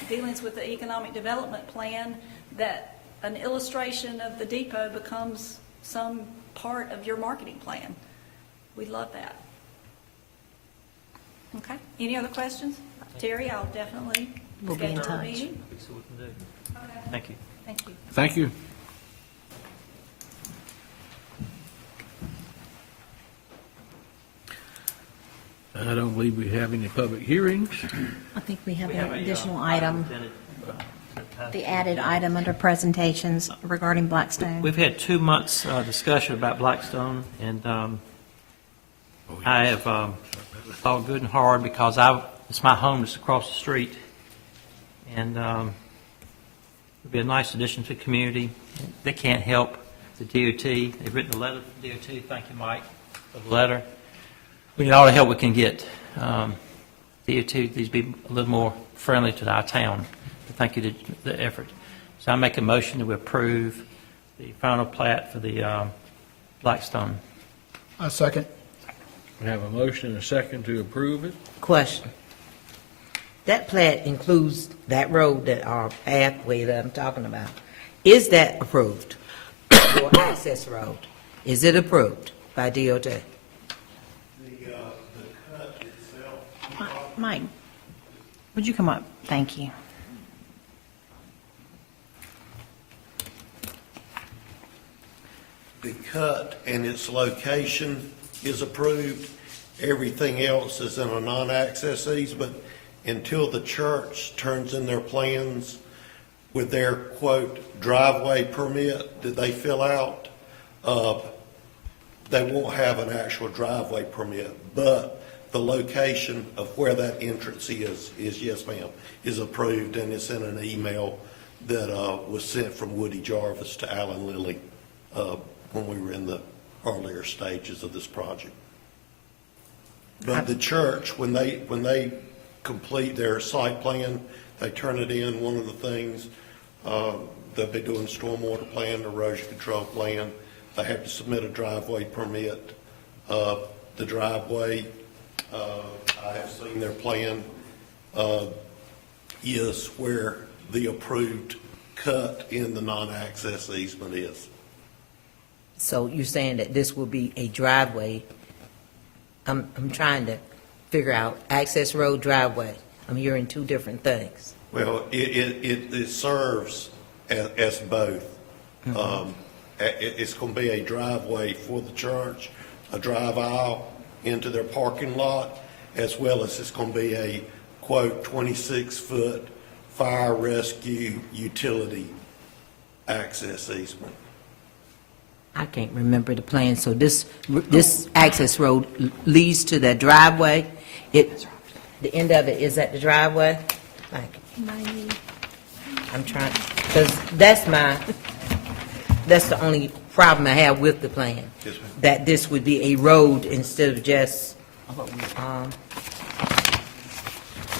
dealings with the economic development plan, that an illustration of the depot becomes some part of your marketing plan. We'd love that. Okay, any other questions? Terry, I'll definitely We'll be in schedule a touch. meeting. See what we can do. Thank you. Thank you. Thank you. I don't believe we have any public hearings. I think we have We an have a, additional item item, presented, the added item under presentations regarding Blackstone. We've had 2 months discussion about Blackstone, and I have thought good and hard, because it's my home that's across the street, and it'd be a nice addition to the community. They can't help the DOT. They've written a letter to the DOT. Thank you, Mike, for the letter. We need all the help we can get. DOT needs to be a little more friendly to our town. Thank you for the effort. So I make a motion that we approve the final plat for the Blackstone. A second. We have a motion and a second to approve it. Question. That plat includes that road, that our pathway that I'm talking about. Is that approved? Your access road, is it approved by DOT? Mike, would you come up? Thank you. The cut and its location is approved. Everything else is in a non-access easement until the church turns in their plans with their, quote, driveway permit that they fill out. They won't have an actual driveway permit, but the location of where that entrance is yes, ma'am, is approved, and it's in an email that was sent from Woody Jarvis to Alan Lilly when we were in the earlier stages of this project. But the church, when they complete their site plan, they turn it in. One of the things, they'll be doing stormwater plan, erosion control plan. They have to submit a driveway permit. The driveway, I have seen their plan, is where the approved cut in the non-access easement is. So you're saying that this will be a driveway? I'm trying to figure out access road, driveway. I'm hearing two different things. Well, it serves as both. It's going to be a driveway for the church, a drive aisle into their parking lot, as well as it's going to be a, quote, 26-foot fire rescue utility access easement. I can't remember the plan, so this access road leads to that driveway? The end of it is at the driveway? Thank you. I'm trying, because that's the only problem I have with the plan. Yes, ma'am. That this would be a road instead of just,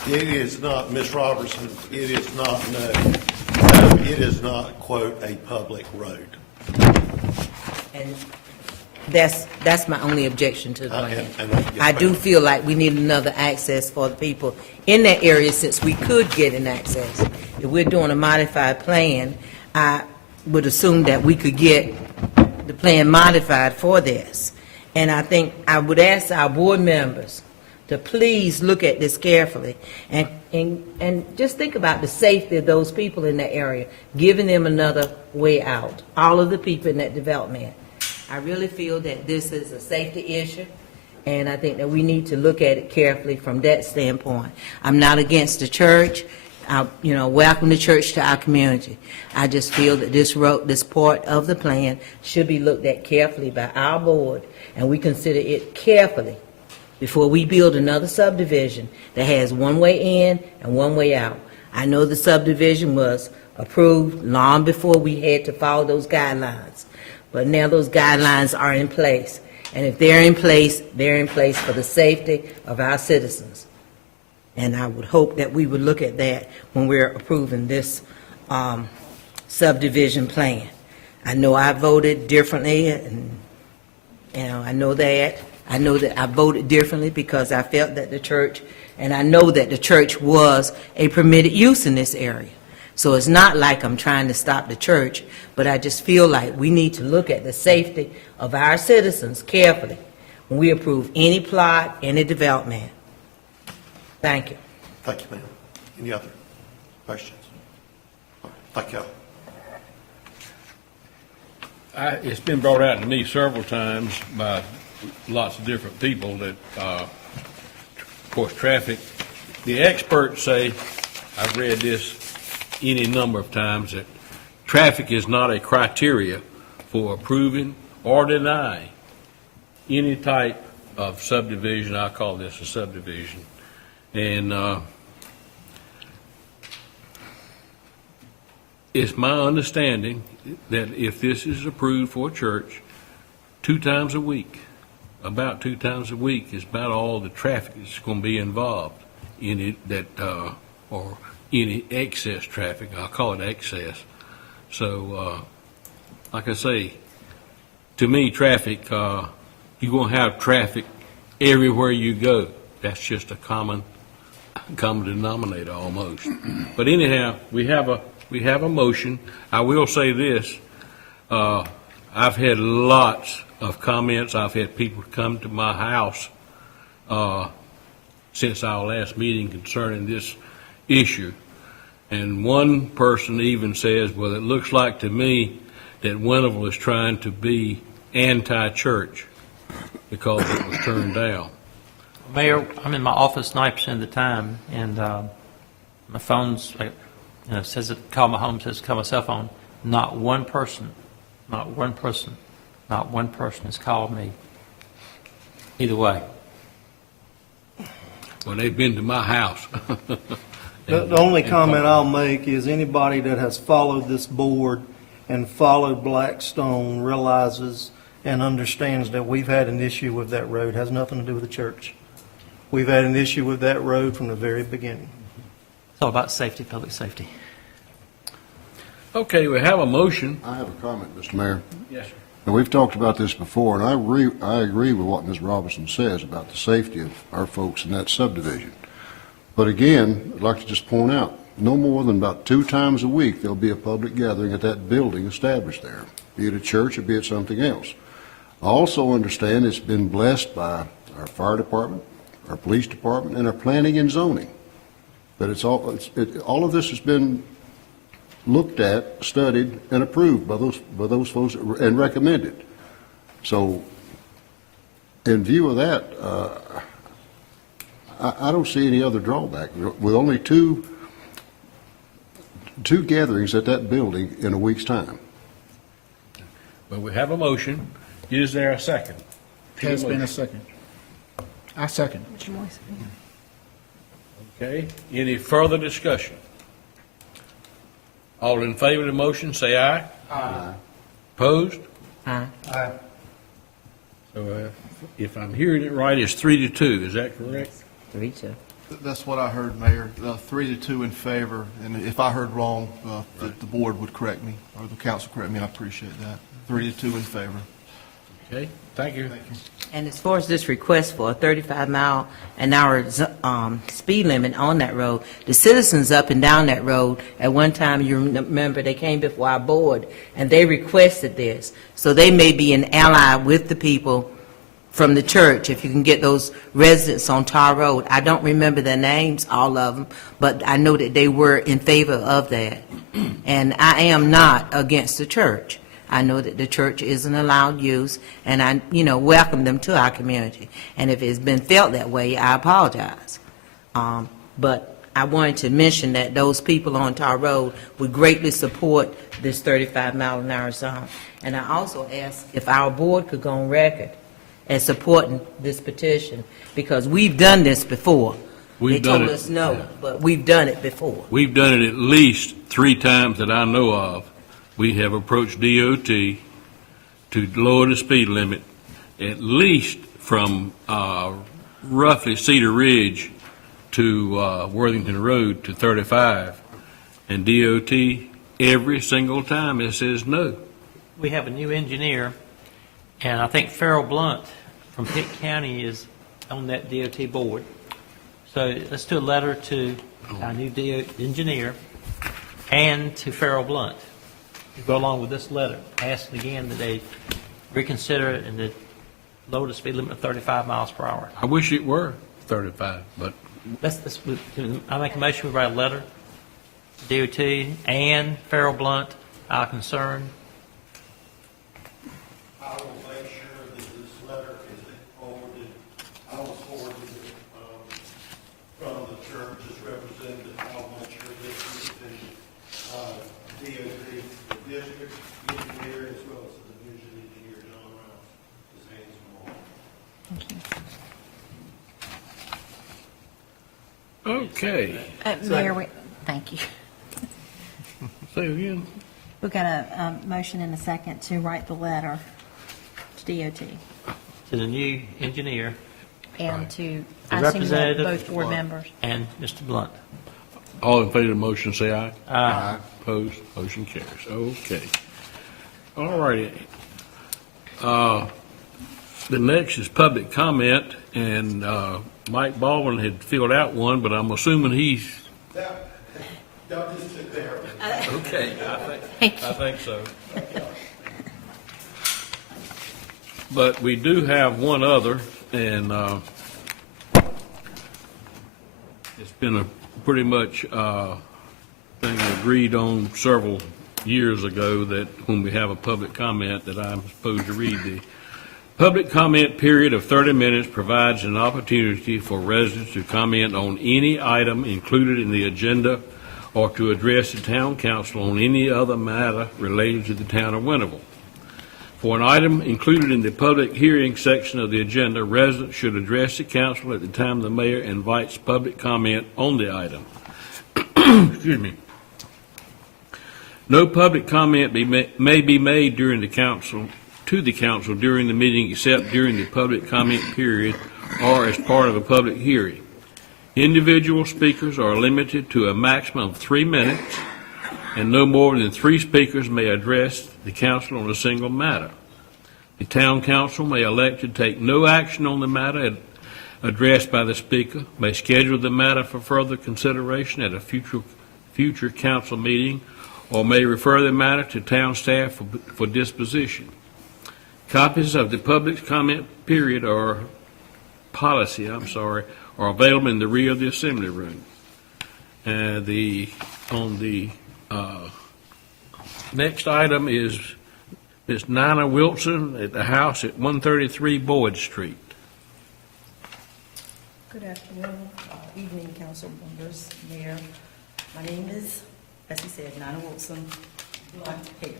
It is not, Ms. Robertson, it is not, no, it is not, quote, a public road. and that's my only objection to the plan. Yes, I do ma'am. feel like we need another access for the people in that area, since we could get an access. If we're doing a modified plan, I would assume that we could get the plan modified for this. And I think I would ask our board members to please look at this carefully and just think about the safety of those people in that area, giving them another way out, all of the people in that development. I really feel that this is a safety issue, and I think that we need to look at it carefully from that standpoint. I'm not against the church. I, welcome the church to our community. I just feel that this part of the plan should be looked at carefully by our board, and we consider it carefully before we build another subdivision that has one way in and one way out. I know the subdivision was approved long before we had to follow those guidelines. But now those guidelines are in place. And if they're in place for the safety of our citizens. And I would hope that we would look at that when we're approving this subdivision plan. I know I voted differently, and, I know that. I know that I voted differently because I felt that the church, and I know that the church was a permitted use in this area. So it's not like I'm trying to stop the church, but I just feel like we need to look at the safety of our citizens carefully when we approve any plot, any development. Thank you. Thank you, ma'am. Any other questions? All right, thank you. It's been brought out to me several times by lots of different people that, of course, traffic, the experts say, I've read this any number of times, that traffic is not a criteria for approving or denying any type of subdivision. I call this a subdivision. And it's my understanding that if this is approved for a church, 2 times a week, about 2 times a week is about all the traffic that's going to be involved in it, that or any excess traffic. I'll call it excess. So, like I say, to me, traffic, you're going to have traffic everywhere you go. That's just a common denominator almost. But anyhow, we have a motion. I will say this, I've had lots of comments. I've had people come to my house since our last meeting concerning this issue. And one person even says, well, it looks like to me that Winterville is trying to be anti-church because it was turned down. Mayor, I'm in my office 90% of the time, and my phone's, says it, call my home, says call my cell phone. Not one person has called me either way. Well, they've been to my house. The only comment I'll make is anybody that has followed this board and followed Blackstone realizes and understands that we've had an issue with that road. It has nothing to do with the church. We've had an issue with that road from the very beginning. It's all about safety, public safety. Okay, we have a motion. I have a comment, Mr. Mayor. Yes, sir. And we've talked about this before, and I agree with what Ms. Robinson says about the safety of our folks in that subdivision. But again, I'd like to just point out, no more than about 2 times a week, there'll be a public gathering at that building established there, be it a church or be it something else. I also understand it's been blessed by our fire department, our police department, and our planning and zoning. That all of this has been looked at, studied, and approved by those folks and recommended. So, in view of that, I don't see any other drawback. With only two gatherings at that building in a week's time. Well, we have a motion. Is there a second? Has been a second. I second. Okay, any further discussion? All in favor of the motion, say aye. Aye. Opposed? Aye. So if I'm hearing it right, it's 3-2, is that correct? 3-2. That's what I heard, Mayor. 3-2 in favor, and if I heard wrong, the board would correct me, or the council correct me. I appreciate that. 3-2 in favor. Okay, thank you. And as far as this request for a 35-mile-an-hour speed limit on that road, the citizens up and down that road, at one time, you remember, they came before our board, and they requested this. So they may be an ally with the people from the church, if you can get those residents on Tar Road. I don't remember their names, all of them, but I know that they were in favor of that. And I am not against the church. I know that the church isn't allowed use, and I, welcome them to our community. And if it's been felt that way, I apologize. But I wanted to mention that those people on Tar Road would greatly support this 35-mile-an-hour zone. And I also asked if our board could go on record as supporting this petition, because we've done this before. They told us no, but we've done it before. We've done it at least 3 times that I know of. We have approached DOT to lower the speed limit, at least from roughly Cedar Ridge to Worthington Road to 35. And DOT, every single time it says no. We have a new engineer, and I think Farrell Blunt from Pitt County is on that DOT board. So let's do a letter to our new engineer and to Farrell Blunt to go along with this letter, asking again that they reconsider it and to lower the speed limit to 35 miles per hour. I wish it were 35, but I make a motion, we write a letter to DOT and Farrell Blunt, our concern. I will make sure that this letter is forwarded, I will forward it from the church's representative. I'll make sure this is the DOT, the district engineer, as well as the division engineer, John Rouse, his hands on all. Thank you. okay. Mayor, thank you. Say again. We've got a motion and a second to write the letter to DOT To the new engineer and to, The I assume that representative both board members. and Mr. Blunt. All in favor of the motion, say aye. Aye. Opposed, motion carries. Okay. All righty. The next is public comment, and Mike Baldwin had filled out one, but I'm assuming he's, Y'all just took care of it. okay, I think so. But we do have one other, and it's been a pretty much thing agreed on several years ago that when we have a public comment that I'm supposed to read. The public comment period of 30 minutes provides an opportunity for residents to comment on any item included in the agenda or to address the town council on any other matter related to the town of Winterville. For an item included in the public hearing section of the agenda, residents should address the council at the time the mayor invites public comment on the item. Excuse me. No public comment may be made during the council during the meeting except during the public comment period or as part of a public hearing. Individual speakers are limited to a maximum of 3 minutes, and no more than 3 speakers may address the council on a single matter. The town council may elect to take no action on the matter addressed by the speaker, may schedule the matter for further consideration at a future council meeting, or may refer the matter to town staff for disposition. Copies of the public comment period or policy, are available in the rear of the assembly room. Next item is Miss Nina Wilson at the house at 133 Boyd Street. Good afternoon, evening, council members, mayor. My name is, as he said, Nina Wilson, blonde hair.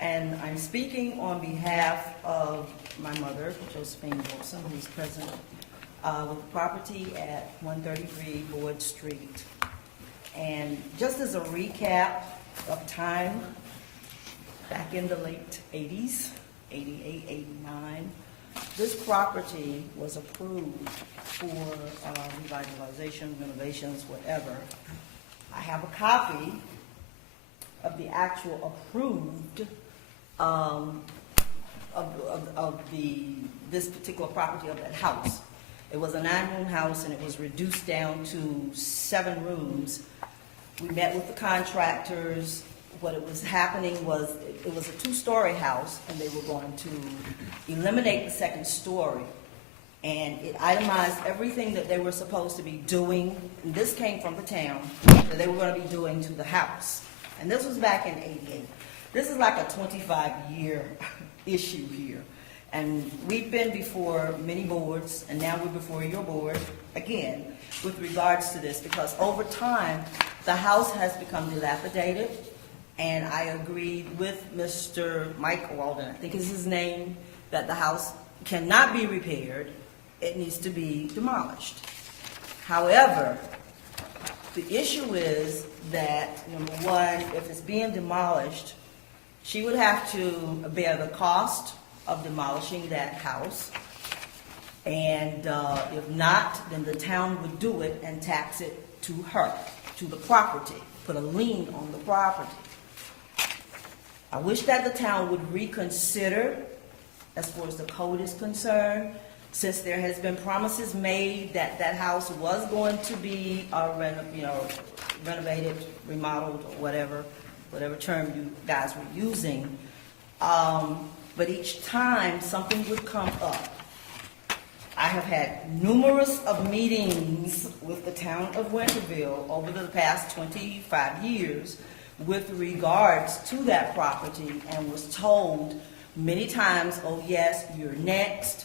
And I'm speaking on behalf of my mother, Josephine Wilson, who's present with the property at 133 Boyd Street. And just as a recap of time, back in the late 80s, 88, 89, this property was approved for revitalization, renovations, whatever. I have a copy of the actual approved this particular property of that house. It was a 9-room house and it was reduced down to 7 rooms. We met with the contractors. What it was happening was it was a 2-story house and they were going to eliminate the 2nd story. And it itemized everything that they were supposed to be doing, and this came from the town, that they were going to be doing to the house. And this was back in 88. This is like a 25-year issue here. And we've been before many boards, and now we're before your board again with regards to this, because over time, the house has become dilapidated, and I agreed with Mr. Mike Walden, I think is his name, that the house cannot be repaired. It needs to be demolished. However, the issue is that, number one, if it's being demolished, She would have to bear the cost of demolishing that house. And if not, then the town would do it and tax it to her, to the property, put a lien on the property. I wish that the town would reconsider as far as the code is concerned, since there has been promises made that that house was going to be renovated, remodeled, or whatever term you guys were using. But each time something would come up. I have had numerous of meetings with the town of Winterville over the past 25 years with regards to that property, and was told many times, oh yes, you're next.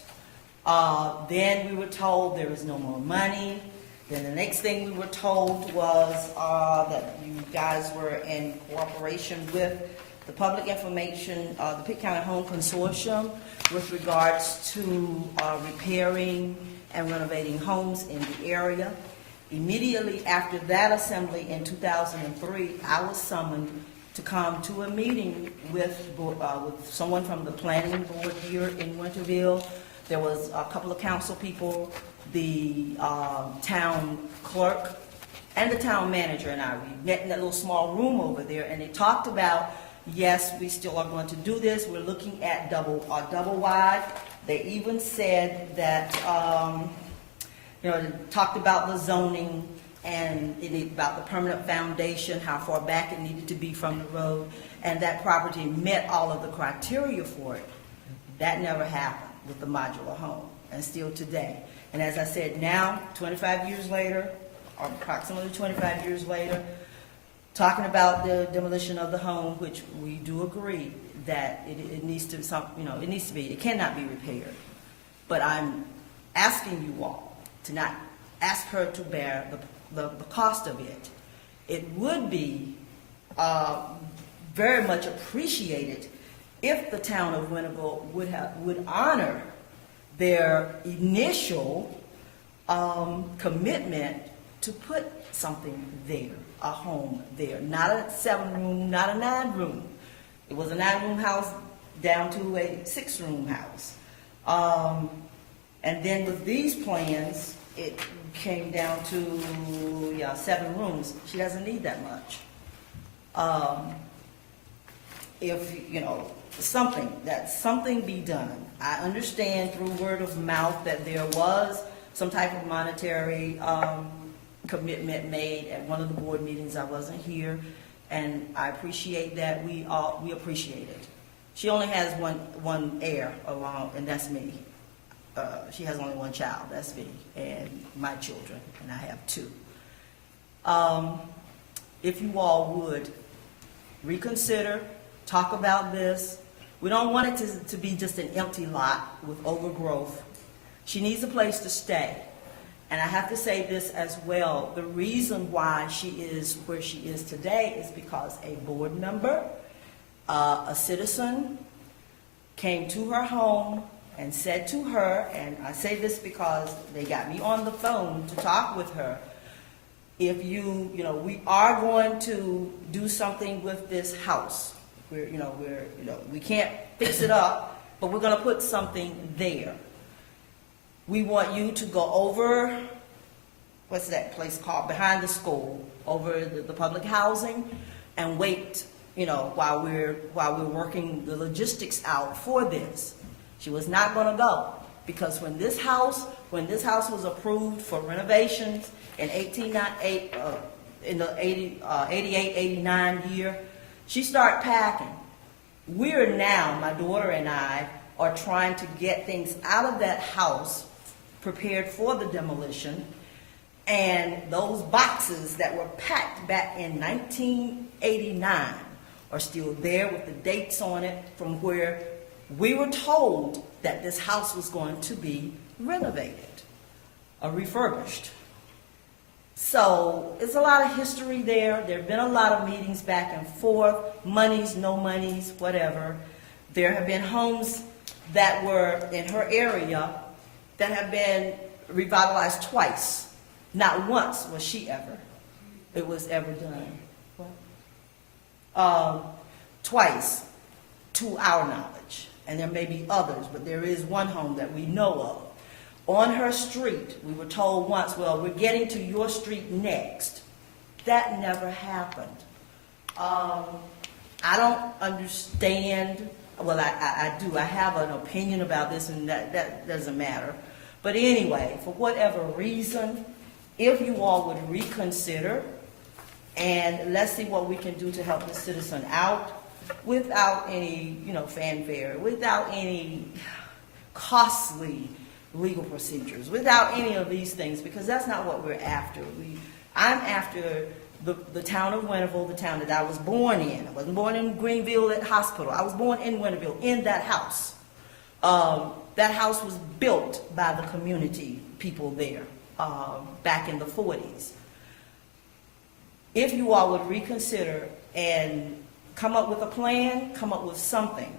Then we were told there is no more money. Then the next thing we were told was that you guys were in cooperation with the Public Information, the Pitt County Home Consortium with regards to repairing and renovating homes in the area. Immediately after that assembly in 2003, I was summoned to come to a meeting with someone from the planning board here in Winterville. There was a couple of council people, the town clerk, and the town manager and I. We met in that little small room over there, and they talked about, yes, we still are going to do this. We're looking at double wide. They even said that, they talked about the zoning and about the permanent foundation, how far back it needed to be from the road, and that property met all of the criteria for it. That never happened with the modular home, and still today. And as I said, now, 25 years later, or approximately 25 years later, talking about the demolition of the home, which we do agree that it needs to it cannot be repaired. But I'm asking you all to not ask her to bear the cost of it. It would be very much appreciated if the town of Winterville would honor their initial commitment to put something there, a home there, not a 7-room, not a 9-room. It was a 9-room house down to a 6-room house. And then with these plans, it came down to 7 rooms. She doesn't need that much. If something be done. I understand through word of mouth that there was some type of monetary commitment made at one of the board meetings. I wasn't here, and I appreciate that. We appreciate it. She only has one heir along, and that's me. She has only one child, that's me, and my children, and I have 2. If you all would reconsider, talk about this. We don't want it to be just an empty lot with overgrowth. She needs a place to stay. And I have to say this as well. The reason why she is where she is today is because a board member, a citizen, came to her home and said to her, and I say this because they got me on the phone to talk with her, if we are going to do something with this house. We can't fix it up, but we're going to put something there. We want you to go over, what's that place called, behind the school, over the public housing, and wait, while we're working the logistics out for this. She was not going to go, because when this house was approved for renovations in 88, 89 year, she started packing. We're now, my daughter and I, are trying to get things out of that house prepared for the demolition, and those boxes that were packed back in 1989 are still there with the dates on it from where we were told that this house was going to be renovated or refurbished. So it's a lot of history there. There have been a lot of meetings back and forth, monies, no monies, whatever. There have been homes that were in her area that have been revitalized twice. Not once was it was ever done. Twice. to our knowledge, and there may be others, but there is one home that we know of. On her street, we were told once, well, we're getting to your street next. That never happened. I don't understand, well, I do. I have an opinion about this, and that doesn't matter. But anyway, for whatever reason, if you all would reconsider, and let's see what we can do to help the citizen out without any, fanfare, without any costly legal procedures, without any of these things, because that's not what we're after. I'm after the town of Winterville, the town that I was born in. I wasn't born in Greenville at hospital. I was born in Winterville, in that house. That house was built by the community people there back in the 40s. If you all would reconsider and come up with a plan, come up with something,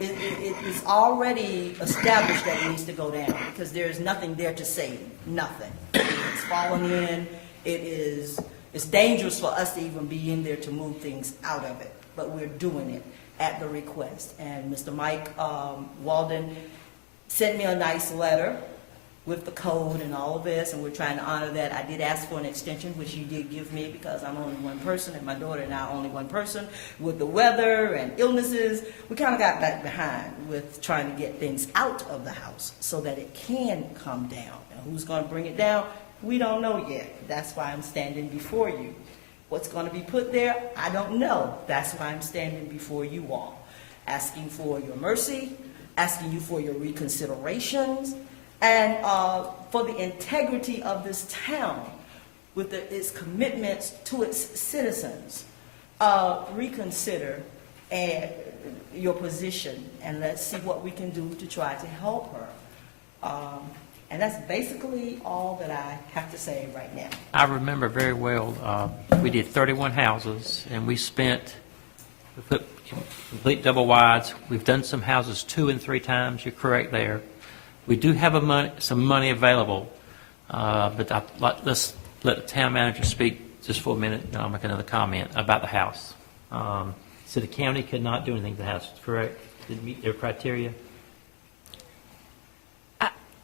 it is already established that it needs to go down because there is nothing there to save, nothing. It's fallen in. It's dangerous for us to even be in there to move things out of it, but we're doing it at the request. And Mr. Mike Walden sent me a nice letter with the code and all of this, and we're trying to honor that. I did ask for an extension, which you did give me because I'm only one person, and my daughter and I are only one person. With the weather and illnesses, we kind of got back behind with trying to get things out of the house so that it can come down. And who's going to bring it down? We don't know yet. That's why I'm standing before you. What's going to be put there? I don't know. That's why I'm standing before you all, asking for your mercy, asking you for your reconsiderations, and for the integrity of this town with its commitments to its citizens. Reconsider your position, and let's see what we can do to try to help her. And that's basically all that I have to say right now. I remember very well, we did 31 houses, and we put complete double wides. We've done some houses 2 and 3 times. You're correct there. We do have some money available, but let's let the town manager speak just for a minute, and I'll make another comment about the house. So the county could not do anything to the house, correct? Didn't meet their criteria?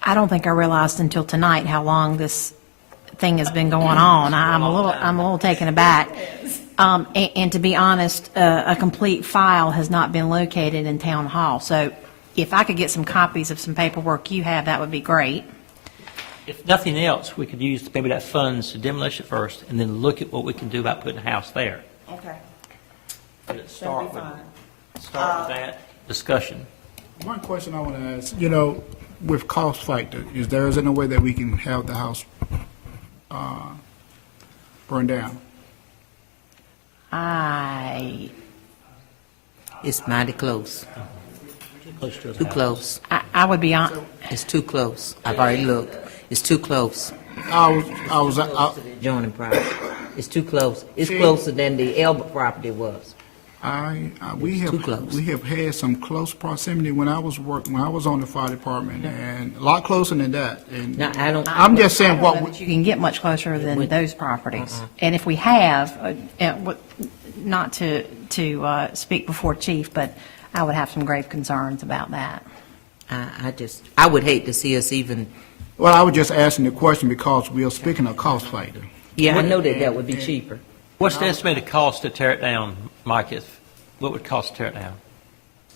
I don't think I realized until tonight how long this thing has been going on. I'm a little taken aback. And to be honest, a complete file has not been located in town hall. So if I could get some copies of some paperwork you have, that would be great. If nothing else, we could use maybe that funds to demolish it first, and then look at what we can do about putting a house there. Okay. But That'd start be with fine. that discussion. One question I want to ask, with cost factor, is there any way that we can have the house burned down? It's mighty close. Too close. I would be on. It's too close. I've already looked. It's too close. I was Joining property. It's too close. It's See? closer than the Elbert property was. we Too close. have had some close proximity when I was on the fire department, and a lot closer than that. And Now, I don't. I'm just saying I don't know that you can get much closer than those properties. And if we have, not to speak before chief, but I would have some grave concerns about that. I would hate to see us even. Well, I was just asking the question because we are speaking of cost factor. Yeah, I know that would be cheaper. What's the estimated cost to tear it down, Mike? What would it cost to tear it down?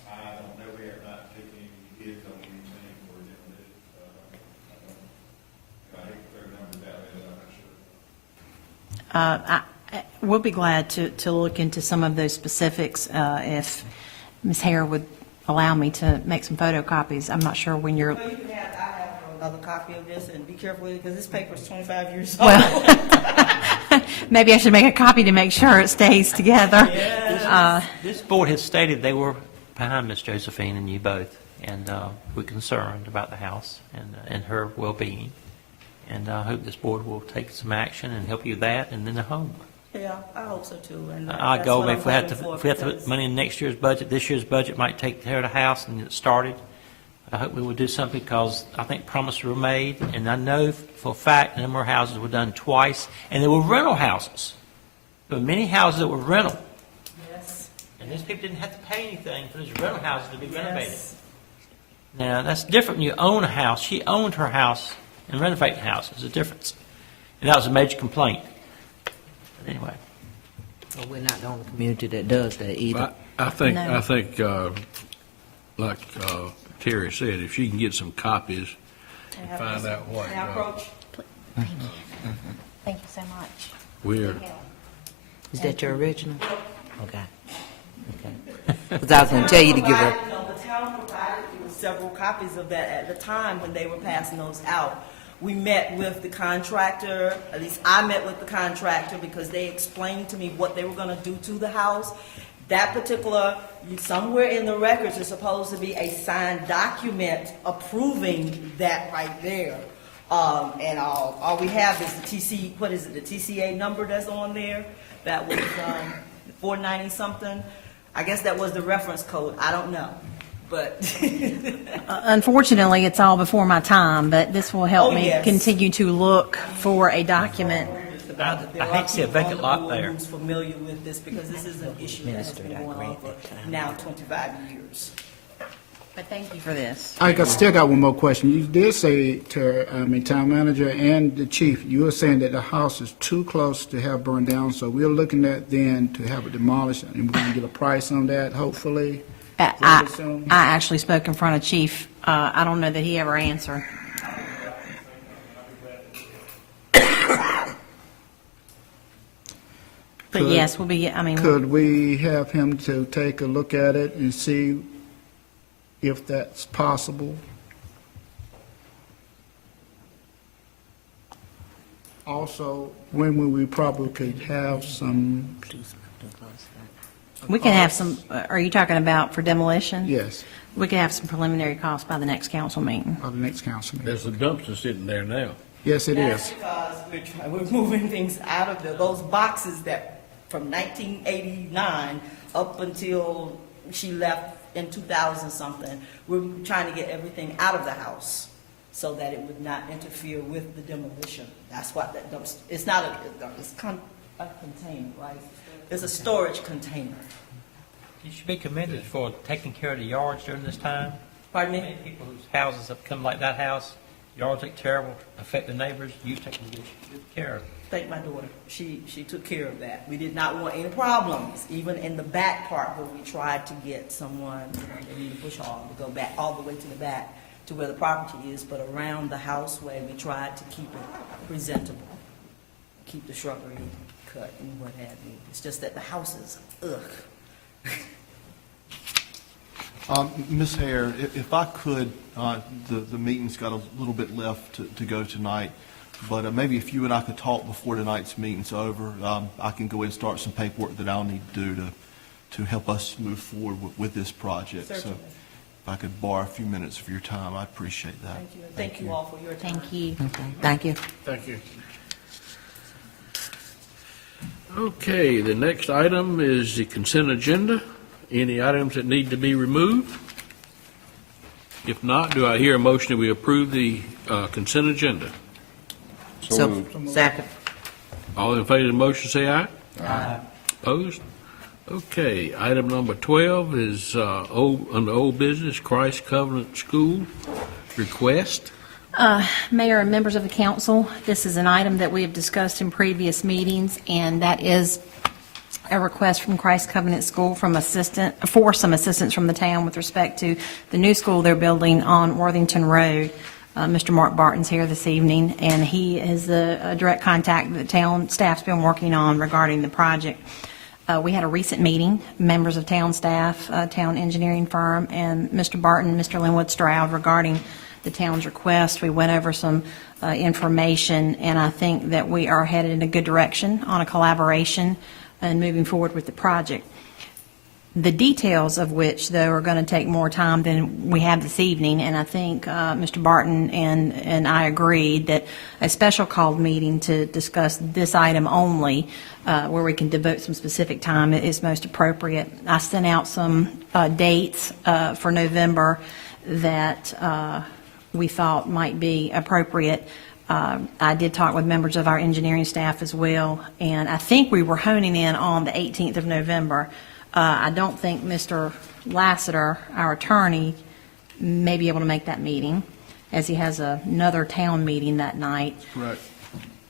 I don't know, we have not taken any bids on anything for demolition. I hate to throw numbers out there, I'm not sure. We'll be glad to look into some of those specifics if Ms. Hare would allow me to make some photocopies. I'm not sure when you're. Well, you can have, I have another copy of this, and be careful with it, because this paper is 25 years old. Well, maybe I should make a copy to make sure it stays together. This board has stated they were behind Ms. Josephine and you both, and we're concerned about the house and her well-being. And I hope this board will take some action and help you with that, and then the home. Yeah, I hope so too. And I that's go, what I'm if we have hoping for, to because- put money in next year's budget, this year's budget might take care of the house and get it started. I hope we will do something, because I think promises were made, and I know for a fact a number of houses were done twice, and they were rental houses. There were many houses that were rental, Yes. And these people didn't have to pay anything for these rental houses to be renovated. Yes. Now, that's different when you own a house. She owned her house and renovating the house. There's a difference. And that was a major complaint. But anyway. Well, we're not the only community that does that either. I think, No. like Terry said, if she can get some copies and find out what, May I approach? Thank you so much. we're, Is that your original? Okay. Okay. Because I was going to tell you to give her, The town provided you with several copies of that at the time when they were passing those out. We met with the contractor, at least I met with the contractor because they explained to me what they were gonna do to the house. That particular, somewhere in the records is supposed to be a signed document approving that right there. And all we have is the what is it, the TCA number that's on there? That was, 490 something. I guess that was the reference code, I don't know, but. Unfortunately, it's all before my time, but this will help Oh, me yes. continue to look for a document. I hate to see a vacant lot there. Who's familiar with this, because this is an issue that has been going on for now 25 years. But thank you for this. Still got one more question. You did say to, town manager and the chief, you were saying that the house is too close to have burned down, so we're looking at then to have it demolished, and we're gonna get a price on that, hopefully. I Very soon. actually spoke in front of Chief. I don't know that he ever answered. But Could- yes, we'll be, Could we have him to take a look at it and see if that's possible? Also, when will we probably could have some, we can have some, are you talking about for demolition? yes, We can have some preliminary costs by the next council meeting. by the next council meeting? there's a dumpster sitting there now. Yes, it That's is. because we're moving things out of those boxes that, from 1989 up until she left in 2000 something, we're trying to get everything out of the house so that it would not interfere with the demolition. That's what that dumpster, it's not it's a container, right? It's a storage container. You should be commended for taking care of the yards during this time. Pardon me? Many people whose houses have come like that house, yards look terrible, affect the neighbors, you taking good care of it. Thank my daughter. She took care of that. We did not want any problems, even in the back part where we tried to get someone, they need a bush hog to go back all the way to the back to where the property is, but around the houseway, we tried to keep it presentable, keep the shrubbery cut and what have you. It's just that the house is, Ms. Hare, if I could, the meeting's got a little bit left to go tonight, but maybe if you and I could talk before tonight's meeting's over, I can go ahead and start some paperwork that I'll need to do to help us move forward with this project. Certainly. So if I could borrow a few minutes of your time, I'd appreciate that. Thank you. Thank you all for your time. Thank you. okay, thank you. Thank you. Okay, the next item is the consent agenda. Any items that need to be removed? If not, do I hear a motion that we approve the consent agenda? So, second. All in favor of the motion, say aye. Aye. Opposed? Okay, item number 12 is under old business, Christ Covenant School request. Mayor and members of the council, this is an item that we have discussed in previous meetings, and that is a request from Christ Covenant School for some assistance from the town with respect to the new school they're building on Worthington Road. Mr. Mark Barton's here this evening, and he is a direct contact that the town staff's been working on regarding the project. We had a recent meeting, members of town staff, town engineering firm, and Mr. Barton, Mr. Linwood Stroud regarding the town's request. We went over some information, and I think that we are headed in a good direction on a collaboration and moving forward with the project. The details of which, though, are going to take more time than we have this evening, and I think Mr. Barton and I agreed that a special called meeting to discuss this item only, where we can devote some specific time, is most appropriate. I sent out some dates for November that we thought might be appropriate. I did talk with members of our engineering staff as well, and I think we were honing in on the 18th of November. I don't think Mr. Lassiter, our attorney, may be able to make that meeting, as he has another town meeting that night. Right.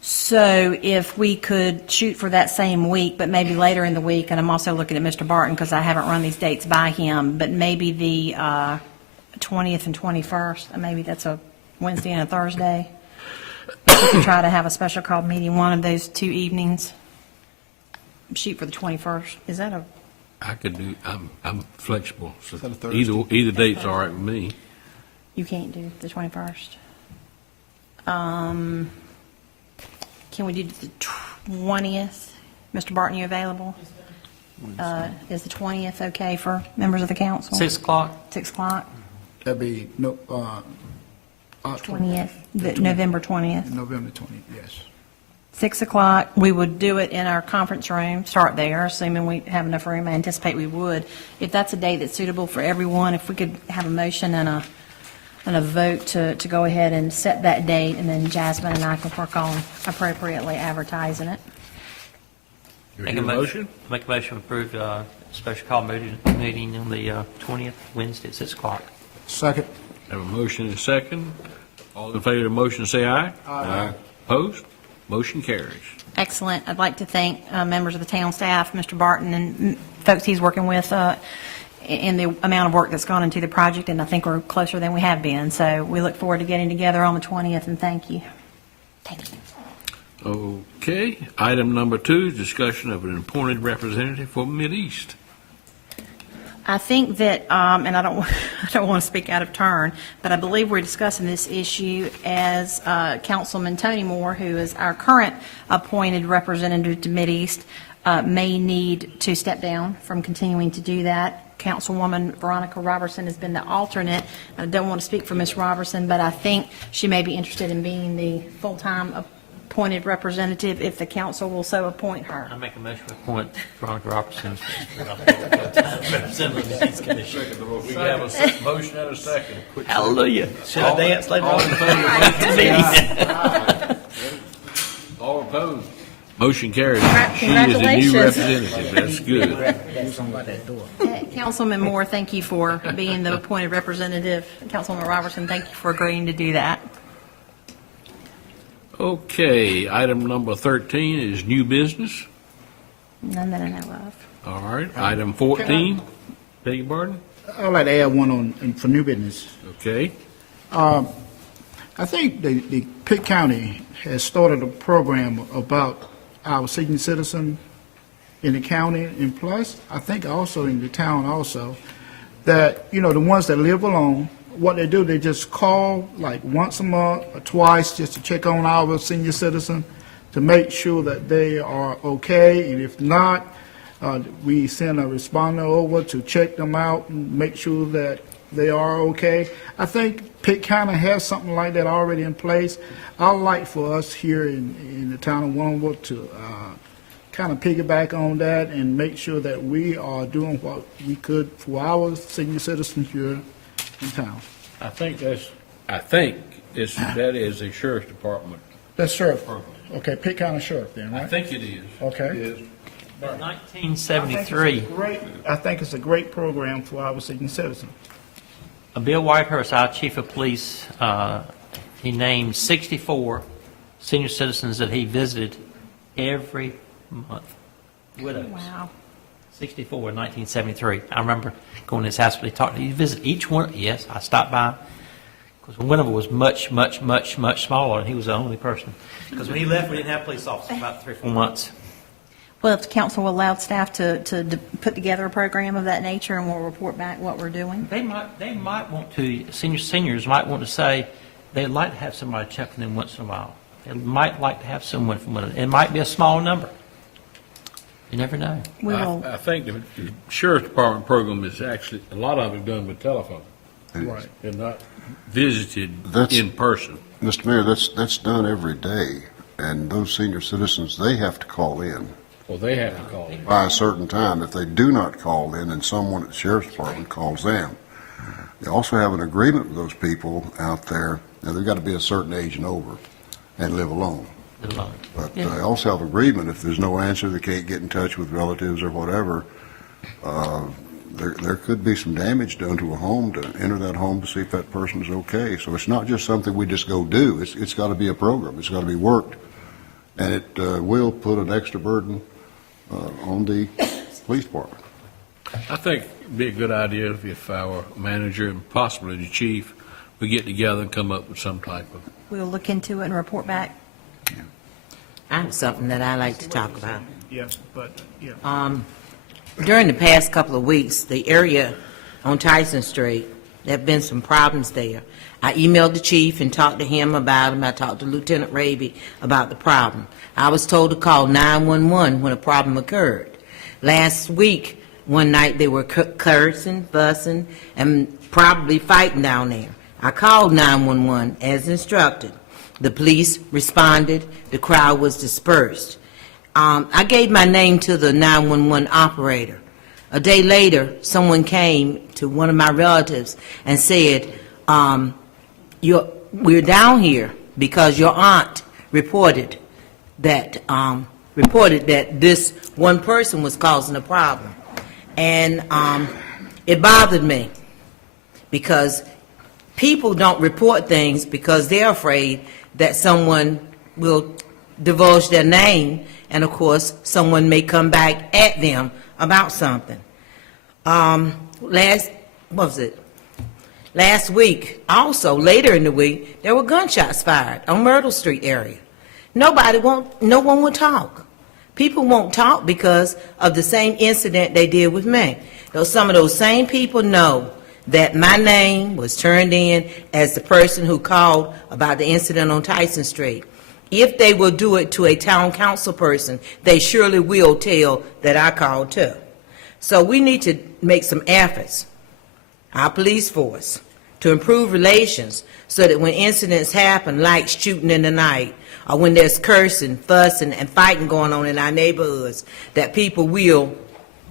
So if we could shoot for that same week, but maybe later in the week, and I'm also looking at Mr. Barton because I haven't run these dates by him, but maybe the 20th and 21st, and maybe that's a Wednesday and a Thursday. We could try to have a special called meeting one of those 2 evenings. Shoot for the 21st. Is that a, I could do, I'm flexible, so Is that a Thursday? either date's all right with me. you can't do the 21st? Can we do the 20th? Mr. Barton, you available? Is the 20th okay for members of the council? 6 o'clock? 6 o'clock, That'd be October, 20th, November 20th. November 20th, yes. 6 o'clock, we would do it in our conference room, start there, assuming we have enough room. I anticipate we would. If that's a day that's suitable for everyone, if we could have a motion and a vote to go ahead and set that date, and then Jasmine and I can work on appropriately advertising it. You hear a motion? Make a motion to approve special call meeting on the 20th, Wednesday at 6 o'clock. Second. Have a motion and a second. All in favor of the motion, say aye. Aye. Opposed? Motion carries. Excellent. I'd like to thank members of the town staff, Mr. Barton, and folks he's working with in the amount of work that's gone into the project, and I think we're closer than we have been. So we look forward to getting together on the 20th, and thank you. Thank you. Okay, item number 2, discussion of an appointed representative for Mideast. I think that, and I don't want to speak out of turn, but I believe we're discussing this issue as Councilman Tony Moore, who is our current appointed representative to Mideast, may need to step down from continuing to do that. Councilwoman Veronica Robertson has been the alternate. I don't want to speak for Ms. Robertson, but I think she may be interested in being the full-time appointed representative if the council will so appoint her. I make a motion to appoint Veronica Robertson representative of the Peace Commission. We have a motion and a second. Quick second. Hallelujah. Should I dance later All on? in favor of the motion? All opposed? Motion carries. She is a new Congratulations. representative. That's good. Councilman Moore, thank you for being the appointed representative. Councilwoman Robertson, thank you for agreeing to do that. Okay, item number 13 is new business. None that I know of. All right, item 14, beg your pardon? I'd like to add one for new business. Okay, I think the Pitt County has started a program about our senior citizen in the county, and plus, I think also in the town also, that, the ones that live alone, what they do, they just call like once a month or twice just to check on our senior citizen to make sure that they are okay, and if not, we send a responder over to check them out and make sure that they are okay. I think Pitt County has something like that already in place. I'd like for us here in the town of Winterville to kind of piggyback on that and make sure that we are doing what we could for our senior citizens here in town. I think that is a sheriff's department. That's sheriff. Okay, Pitt County Sheriff then, I right? think it is. Okay. It In 1973, I think it's a great program for our senior citizens. Bill Whitehurst, our chief of police, he named 64 senior citizens that he visited every month. Widows. Wow. 64 in 1973. I remember going to his house, but he talked. You visit each one? Yes, I stopped by. Because Winterville was much, much, much, much smaller, and he was the only person. Because when he left, we didn't have police officers for about 3 or 4 months. Well, if the council allowed staff to put together a program of that nature, and we'll report back what we're doing. They might want to, seniors might want to say they'd like to have somebody checking in once in a while. They might like to have someone from Winterville. It might be a small number. You never know. We will. I think the sheriff's department program is actually, a lot of it done with telephone. Right. And not visited That's- in person. Mr. Mayor, that's done every day, and those senior citizens, they have to call in Well, they have to call in. by a certain time. If they do not call in, then someone at the sheriff's department calls them. They also have an agreement with those people out there, and they've got to be a certain age and over and live alone. But they also have agreement, if there's no answer, they can't get in touch with relatives or whatever, there could be some damage done to a home to enter that home to see if that person is okay. So it's not just something we just go do. It's got to be a program. It's got to be worked. And it will put an extra burden on the police department. I think it'd be a good idea if our manager and possibly the chief, we get together and come up with some type of. We'll look into it and report back. I have something that I like to talk about. Yes, but, yeah. During the past couple of weeks, the area on Tyson Street, there have been some problems there. I emailed the chief and talked to him about them. I talked to Lieutenant Raby about the problem. I was told to call 911 when a problem occurred. Last week, one night, they were cursing, fussing, and probably fighting down there. I called 911 as instructed. The police responded. The crowd was dispersed. I gave my name to the 911 operator. A day later, someone came to one of my relatives and said, we're down here because your aunt reported that this one person was causing a problem. And it bothered me because people don't report things because they're afraid that someone will divulge their name, and of course, someone may come back at them about something. Last week, also later in the week, there were gunshots fired on Myrtle Street area. No one will talk. People won't talk because of the same incident they did with me. Though some of those same people know that my name was turned in as the person who called about the incident on Tyson Street. If they will do it to a town council person, they surely will tell that I called too. So we need to make some efforts, our police force, to improve relations so that when incidents happen, like shooting in the night, or when there's cursing, fussing, and fighting going on in our neighborhoods, that people will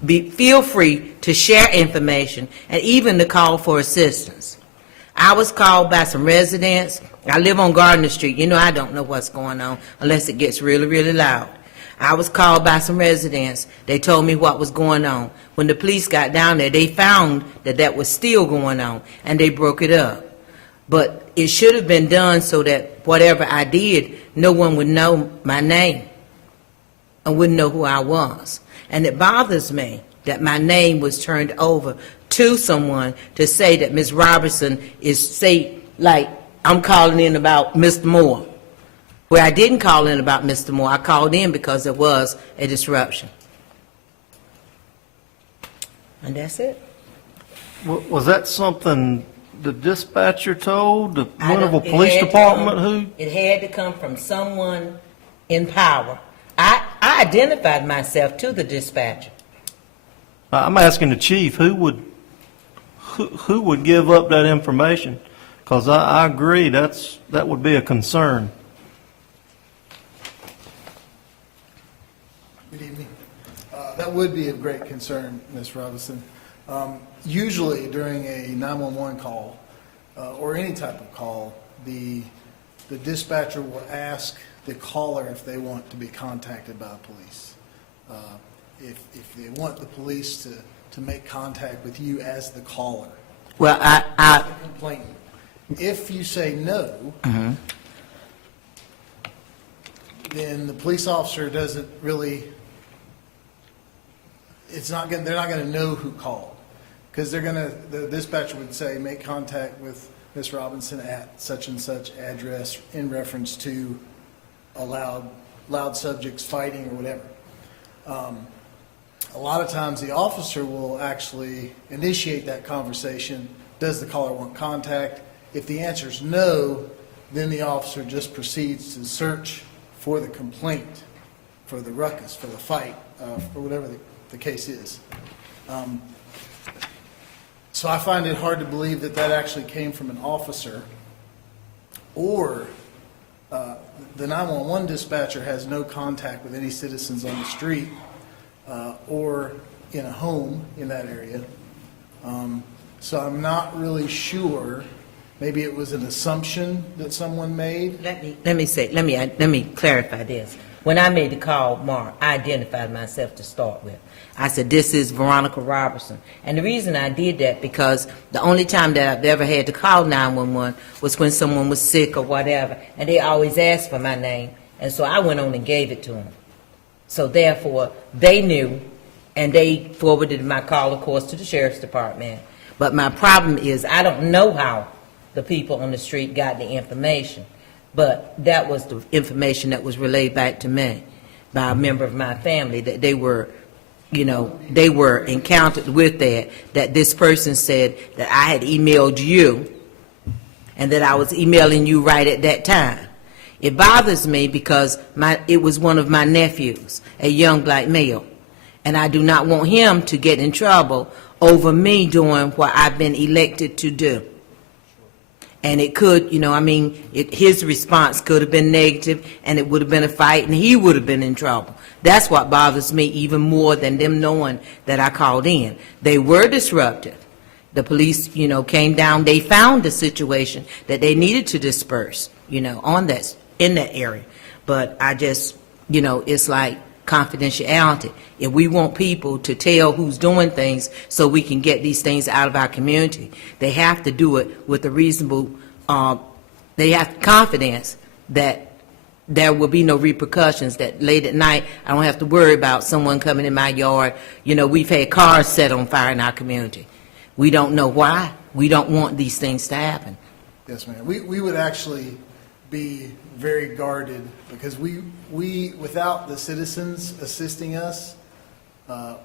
feel free to share information and even to call for assistance. I was called by some residents. I live on Gardner Street. You know I don't know what's going on unless it gets really, really loud. I was called by some residents. They told me what was going on. When the police got down there, they found that was still going on, and they broke it up. But it should have been done so that whatever I did, no one would know my name and wouldn't know who I was. And it bothers me that my name was turned over to someone to say that Ms. Robertson like I'm calling in about Mr. Moore. Where I didn't call in about Mr. Moore, I called in because there was a disruption. And that's it. Was that something the dispatcher told the Winterville Police Department? It had to come from someone in power. I identified myself to the dispatcher. I'm asking the chief, who would give up that information? Because I agree, that would be a concern. Good evening. That would be of great concern, Ms. Robinson. Usually during a 911 call or any type of call, the dispatcher will ask the caller if they want to be contacted by police. If they want the police to make contact with you as the caller. Well, The complainant. If you say no, then the police officer doesn't really, they're not going to know who called. Because the dispatcher would say, make contact with Ms. Robinson at such and such address in reference to loud subjects fighting or whatever. A lot of times the officer will actually initiate that conversation. Does the caller want contact? If the answer is no, then the officer just proceeds to search for the complaint, for the ruckus, for the fight, for whatever the case is. So I find it hard to believe that actually came from an officer, or the 911 dispatcher has no contact with any citizens on the street or in a home in that area. So I'm not really sure. Maybe it was an assumption that someone made. let me clarify this. When I made the call, Mark, I identified myself to start with. I said, this is Veronica Robertson. And the reason I did that, because the only time that I've ever had to call 911 was when someone was sick or whatever, and they always asked for my name, and so I went on and gave it to them. So therefore, they knew, and they forwarded my call, of course, to the sheriff's department. But my problem is, I don't know how the people on the street got the information, but that was the information that was relayed back to me by a member of my family, that they were, they were encountered with that this person said that I had emailed you and that I was emailing you right at that time. It bothers me because it was one of my nephews, a young black male, and I do not want him to get in trouble over me doing what I've been elected to do. And it could, his response could have been negative, and it would have been a fight, and he would have been in trouble. That's what bothers me even more than them knowing that I called in. They were disruptive. The police, came down. They found the situation that they needed to disperse, in that area. But I just, it's like confidentiality. If we want people to tell who's doing things so we can get these things out of our community, they have to do it with a reasonable, they have confidence that there will be no repercussions, that late at night I don't have to worry about someone coming in my yard. We've had cars set on fire in our community. We don't know why. We don't want these things to happen. Yes, ma'am. We would actually be very guarded because we without the citizens assisting us,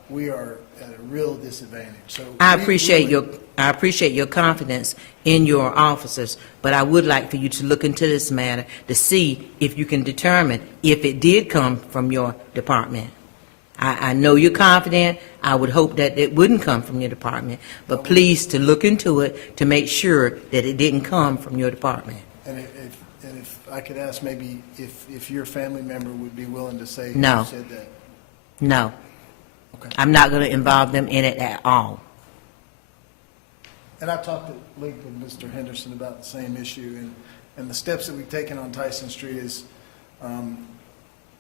we are at a real disadvantage. So I appreciate your confidence in your officers, but I would like for you to look into this matter to see if you can determine if it did come from your department. I know you're confident. I would hope that it wouldn't come from your department, but please to look into it to make sure that it didn't come from your department. And if I could ask, maybe if your family member would be willing to say No. who said that. No. Okay. I'm not going to involve them in it at all. And I talked at length with Mr. Henderson about the same issue, and the steps that we've taken on Tyson Street is,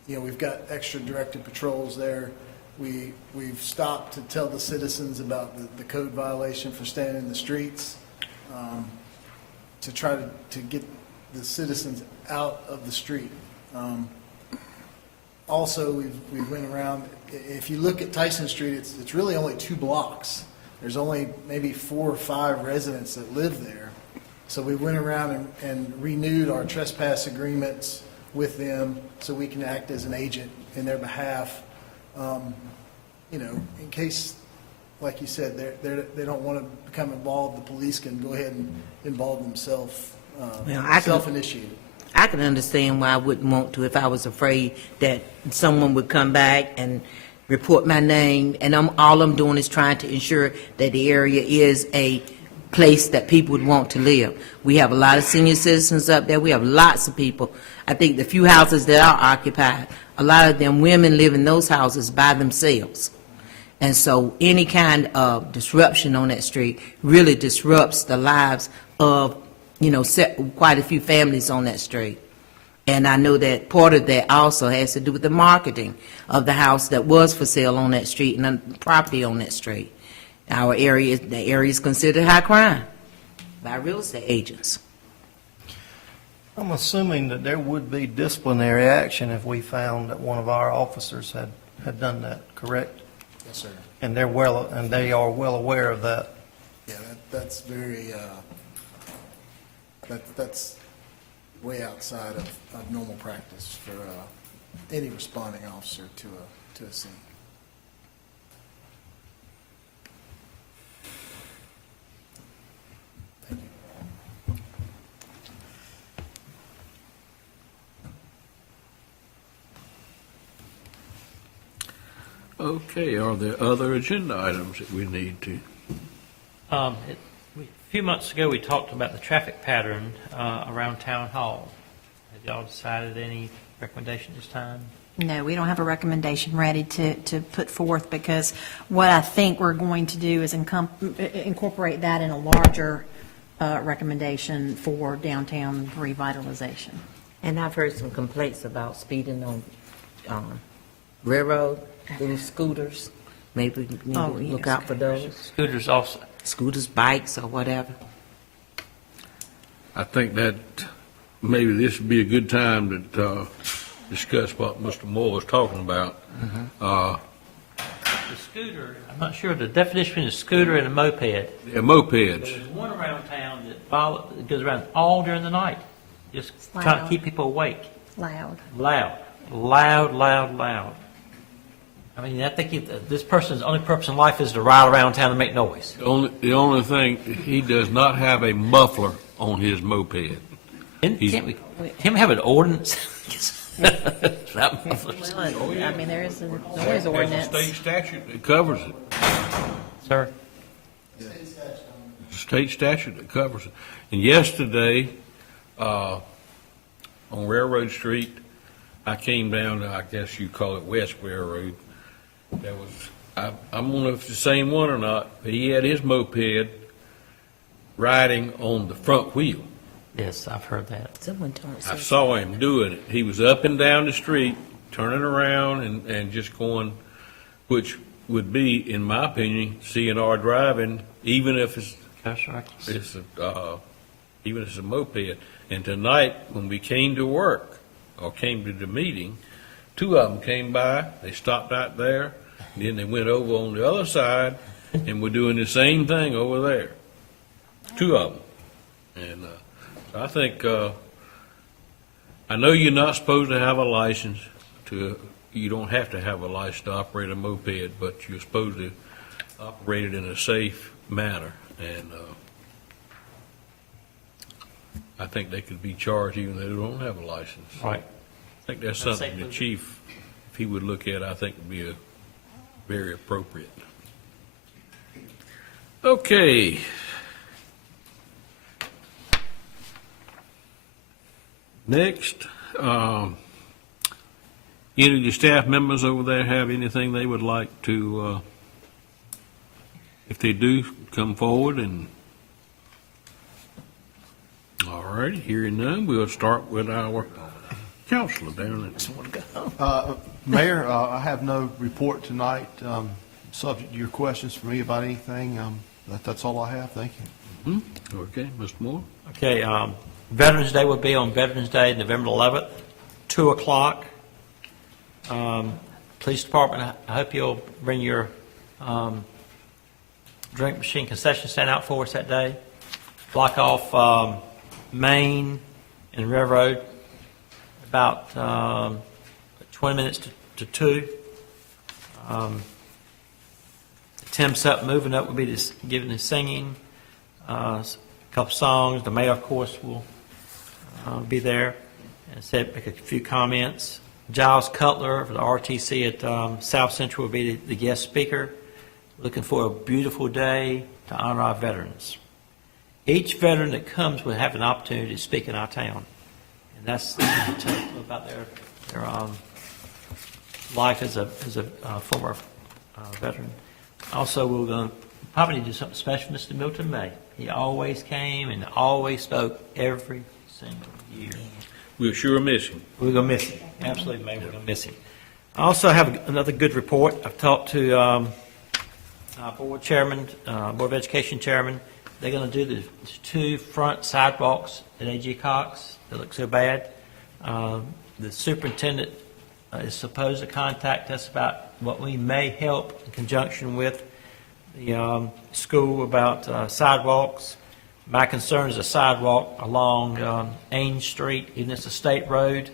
we've got extra directed patrols there. We've stopped to tell the citizens about the code violation for standing in the streets, to try to get the citizens out of the street. Also, we went around. If you look at Tyson Street, it's really only 2 blocks. There's only maybe 4 or 5 residents that live there. So we went around and renewed our trespass agreements with them so we can act as an agent in their behalf. In case, like you said, they don't want to become involved, the police can go ahead and involve themselves, self-initiated. I can understand why I wouldn't want to if I was afraid that someone would come back and report my name, and all I'm doing is trying to ensure that the area is a place that people would want to live. We have a lot of senior citizens up there. We have lots of people. I think the few houses that are occupied, a lot of them women live in those houses by themselves. And so any kind of disruption on that street really disrupts the lives of quite a few families on that street. And I know that part of that also has to do with the marketing of the house that was for sale on that street and the property on that street. The area is considered high crime by real estate agents. I'm assuming that there would be disciplinary action if we found that one of our officers had done that, correct? Yes, sir. And they are well aware of that. Yeah, that's very, that's way outside of normal practice for any responding officer to a scene. Thank you. Okay, are there other agenda items that we need to? A few months ago, we talked about the traffic pattern around Town Hall. Have y'all decided any recommendation this time? No, we don't have a recommendation ready to put forth, because what I think we're going to do is incorporate that in a larger recommendation for downtown revitalization. And I've heard some complaints about speeding on railroad, little scooters. Maybe we need Oh, to yes. look out for those. Scooters also. Scooters, bikes, or whatever. I think that maybe this would be a good time to discuss what Mr. Moore was talking about. The scooter, I'm not sure the definition between a scooter and a moped. Mopeds. There's one around town that goes around all during the night, just trying to keep people awake. Loud. Loud, loud, loud, loud. I mean, I think this person's only purpose in life is to ride around town and make noise. The only thing, he does not have a muffler on his moped. Can't we have an ordinance? That muffler's- Well, I mean, there is a noise There's a ordinance. state statute that covers it. Sir? There's a state statute that covers it. And yesterday, on Railroad Street, I came down to, I guess you call it West Railroad. There was, I don't know if it's the same one or not, but he had his moped riding on the front wheel. Yes, I've heard that. Someone told I us. saw him doing it. He was up and down the street, turning around and just going, which would be, in my opinion, CNR driving, even if it's That's right. even if it's a moped. And tonight, when we came to work, or came to the meeting, two of them came by, they stopped out there, and then they went over on the other side, and were doing the same thing over there. Two of them. And so I think, I know you're not supposed to have a license you don't have to have a license to operate a moped, but you're supposed to operate it in a safe manner. And I think they could be charged even though they don't have a license. Right. I think that's something the chief, if he would look at, I think would be very appropriate. Okay. Next, any of the staff members over there have anything they would like to, if they do, come forward and, all right, hearing none, we'll start with our counselor down at. Mayor, I have no report tonight, subject to your questions for me about anything. That's all I have. Thank you. Okay, Mr. Moore? Okay, Veterans Day will be on Veterans Day, November 11th, 2 o'clock. Police Department, I hope you'll bring your drink machine concession stand out for us that day. Block off Main and Railroad about 20 minutes to 2. Tim Sup moving up will be giving the singing, a couple songs. The mayor, of course, will be there and make a few comments. Giles Cutler for the RTC at South Central will be the guest speaker. Looking for a beautiful day to honor our veterans. Each veteran that comes will have an opportunity to speak in our town. And that's about their life as a former veteran. Also, we're going to probably do something special for Mr. Milton May. He always came and always spoke every single year. We'll sure miss him. We're going to miss him. Absolutely, May, we're going to miss him. I also have another good report. I've talked to our board chairman, Board of Education chairman. They're going to do the 2 front sidewalks at A.G. Cox that look so bad. The superintendent is supposed to contact us about what we may help in conjunction with the school about sidewalks. My concern is a sidewalk along Ames Street, even if it's a state road.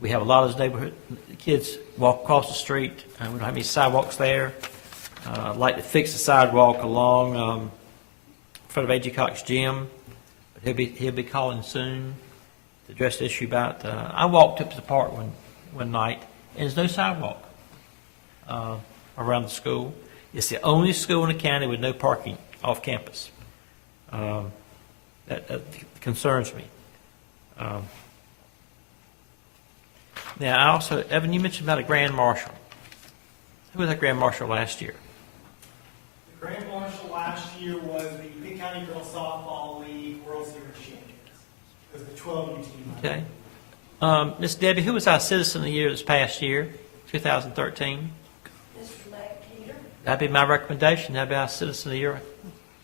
We have a lot of those neighborhood kids walk across the street, and we don't have any sidewalks there. I'd like to fix the sidewalk along in front of A.G. Cox Gym. But he'll be calling soon to address the issue about. I walked up to the park one night, and there's no sidewalk around the school. It's the only school in the county with no parking off campus. That concerns me. Now, I also, Evan, you mentioned about a grand marshal. Who was that grand marshal last year? The grand marshal last year was the Pitt County Girls Softball League World Series champions. It was the 12U team. Okay. Miss Debbie, who was our citizen of the year this past year? 2013? That'd be my recommendation. That'd be our Citizen of the Year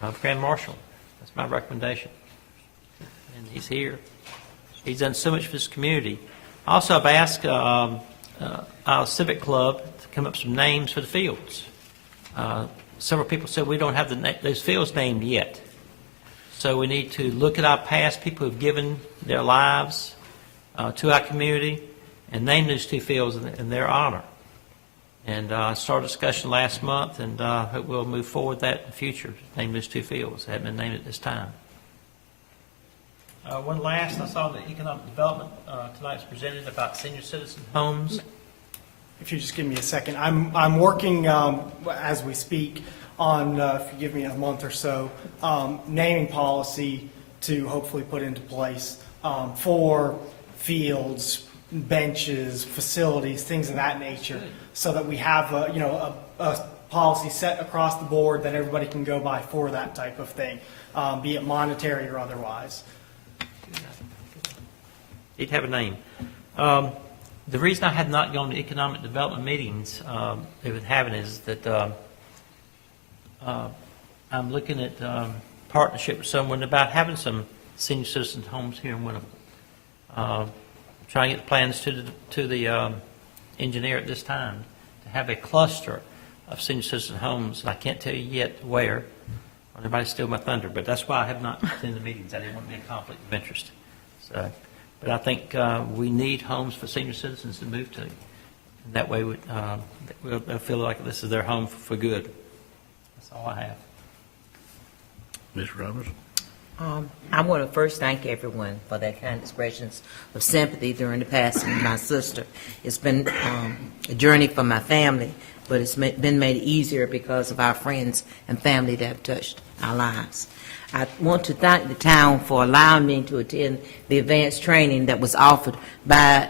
of Grand Marshal. That's my recommendation. And he's here. He's done so much for this community. Also, I've asked our Civic Club to come up with some names for the fields. Several people said we don't have those fields named yet. So we need to look at our past, people who've given their lives to our community, and name those two fields in their honor. And I started a discussion last month, and hope we'll move forward with that in the future. Name those two fields. They haven't been named at this time. One last, I saw the economic development tonight's presented about senior citizen homes. If you just give me a second, I'm working as we speak on, if you give me a month or so, naming policy to hopefully put into place for fields, benches, facilities, things of that nature, so that we have a policy set across the board that everybody can go by for that type of thing, be it monetary or otherwise. He'd have a name. The reason I have not gone to economic development meetings they've been having is that I'm looking at partnership with someone about having some senior citizen homes here in Winterville. Trying to get the plans to the engineer at this time to have a cluster of senior citizen homes. I can't tell you yet where. Everybody steal my thunder, but that's why I have not attended the meetings. I didn't want to be a conflict of interest. So, but I think we need homes for senior citizens to move to. And that way, they'll feel like this is their home for good. That's all I have. Ms. Roberts? I want to first thank everyone for their kind expressions of sympathy during the passing of my sister. It's been a journey for my family, but it's been made easier because of our friends and family that have touched our lives. I want to thank the town for allowing me to attend the advanced training that was offered by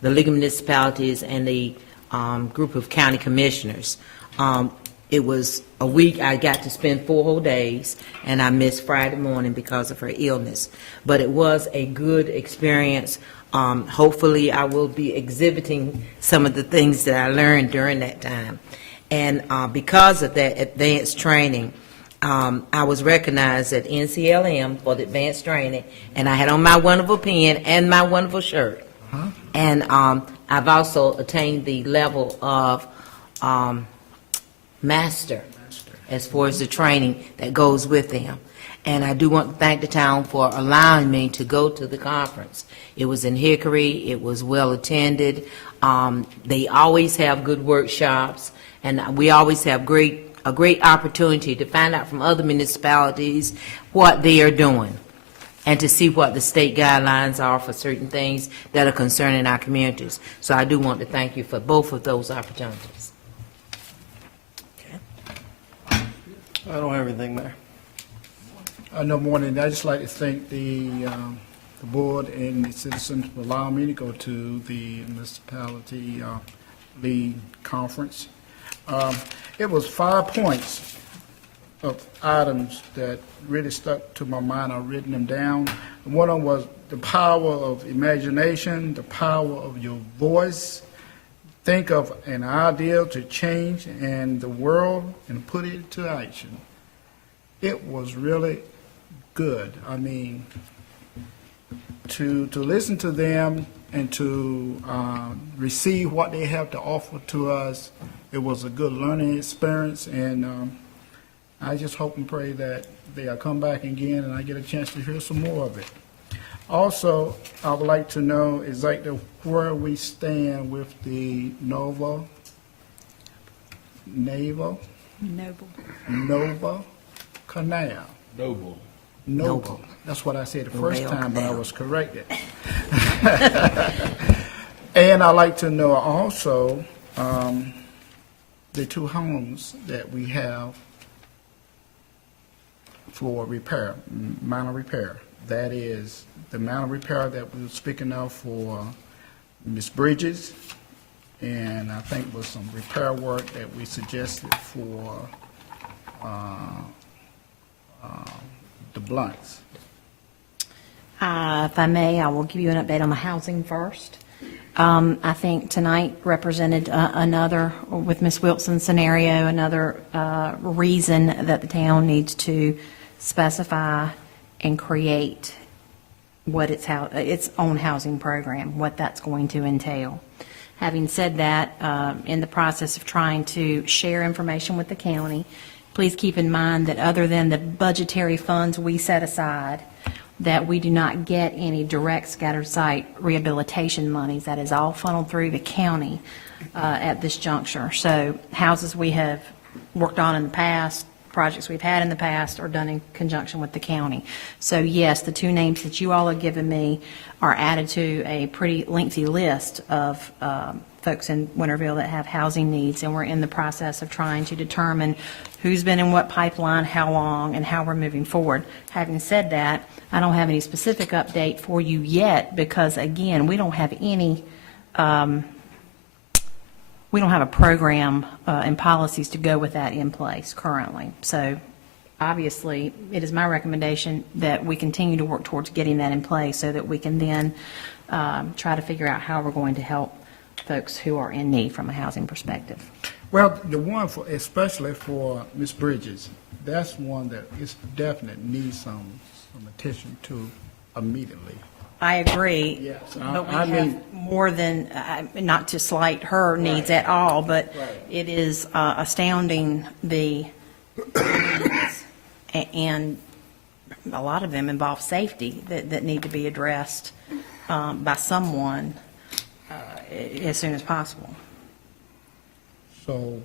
the League of Municipalities and the group of county commissioners. It was a week. I got to spend 4 whole days, and I missed Friday morning because of her illness. But it was a good experience. Hopefully, I will be exhibiting some of the things that I learned during that time. And because of that advanced training, I was recognized at NCLM for the advanced training, and I had on my wonderful pen and my wonderful shirt. And I've also attained the level of master as far as the training that goes with them. And I do want to thank the town for allowing me to go to the conference. It was in Hickory. It was well attended. They always have good workshops, and we always have a great opportunity to find out from other municipalities what they are doing and to see what the state guidelines are for certain things that are concerning our communities. So I do want to thank you for both of those opportunities. I don't have anything, Mayor. No more than that. I'd just like to thank the board and the citizens for allowing me to go to the municipality league conference. It was 5 points of items that really stuck to my mind. I've written them down. One of them was the power of imagination, the power of your voice. Think of an idea to change in the world and put it into action. It was really good. I mean, to listen to them and to receive what they have to offer to us, it was a good learning experience, and I just hope and pray that they'll come back again and I get a chance to hear some more of it. Also, I would like to know exactly where we stand with the Nova Canal. Noble. That's what I said the first time, but I was corrected. And I'd like to know also the 2 homes that we have for repair, minor repair. That is the minor repair that we were speaking of for Ms. Bridges, and I think was some repair work that we suggested for the Blunts. If I may, I will give you an update on the housing first. I think tonight represented another, with Ms. Wilson's scenario, another reason that the town needs to specify and create what its own housing program, what that's going to entail. Having said that, in the process of trying to share information with the county, please keep in mind that other than the budgetary funds we set aside, that we do not get any direct scattered site rehabilitation monies. That is all funneled through the county at this juncture. So houses we have worked on in the past, projects we've had in the past are done in conjunction with the county. So yes, the two names that you all have given me are added to a pretty lengthy list of folks in Winterville that have housing needs, and we're in the process of trying to determine who's been in what pipeline, how long, and how we're moving forward. Having said that, I don't have any specific update for you yet because, again, we don't have any, we don't have a program and policies to go with that in place currently. So obviously, it is my recommendation that we continue to work towards getting that in place so that we can then try to figure out how we're going to help folks who are in need from a housing perspective. Well, the one for, especially for Ms. Bridges, that's one that is definite needs some attention to immediately. I agree. Yes, But we I mean- have more than, not to slight her needs at all, but Right. it is astounding the needs, and a lot of them involve safety that need to be addressed by someone as soon as possible. So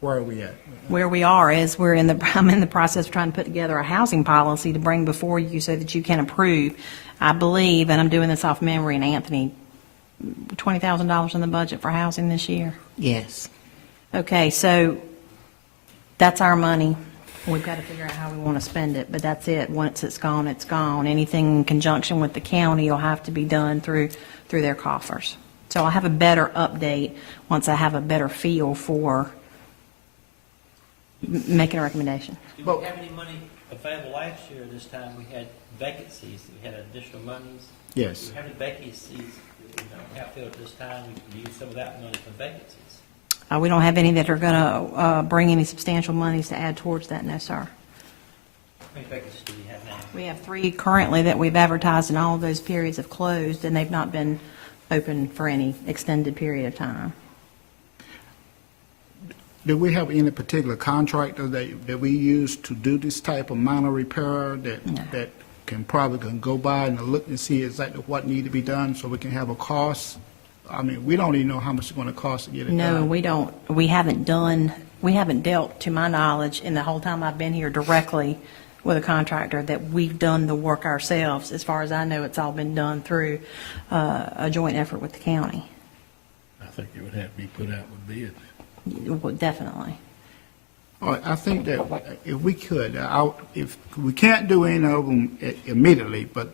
where are we at? Where we are is I'm in the process of trying to put together a housing policy to bring before you so that you can approve. I believe, and I'm doing this off memory, and Anthony, $20,000 in the budget for housing this year. Yes. Okay, so that's our money. We've got to figure out how we want to spend it, but that's it. Once it's gone, it's gone. Anything in conjunction with the county will have to be done through their coffers. So I'll have a better update once I have a better feel for making a recommendation. Do we have any money available last year? This time we had vacancies, we had additional monies. Yes. Do we have any vacancies that we don't have filled at this time? We can use some of that money for vacancies. We don't have any that are going to bring any substantial monies to add towards that, no, sir. How many vacancies do we have now? We have 3 currently that we've advertised, and all of those periods have closed, and they've not been open for any extended period of time. Do we have any particular contractor that we use to do this type of minor repair that can go by and look and see exactly what need to be done so we can have a cost? I mean, we don't even know how much it's going to cost to get it done. No, we don't. We haven't dealt, to my knowledge, in the whole time I've been here directly with a contractor, that we've done the work ourselves. As far as I know, it's all been done through a joint effort with the county. I think it would have to be put out with bids. Well, definitely. All right, I think that if we could, if we can't do any of them immediately, but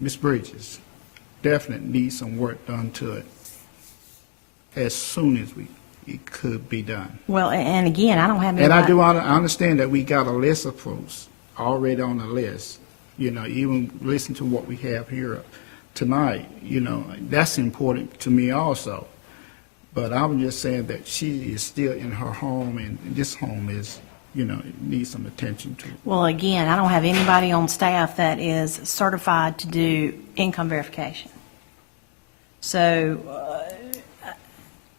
Ms. Bridges definitely needs some work done to it as soon as it could be done. Well, and again, I don't have any. And I understand that we got a list of folks already on the list. You know, even listen to what we have here tonight, you know, that's important to me also. But I'm just saying that she is still in her home, and this home is, you know, it needs some attention to. Well, again, I don't have anybody on staff that is certified to do income verification. So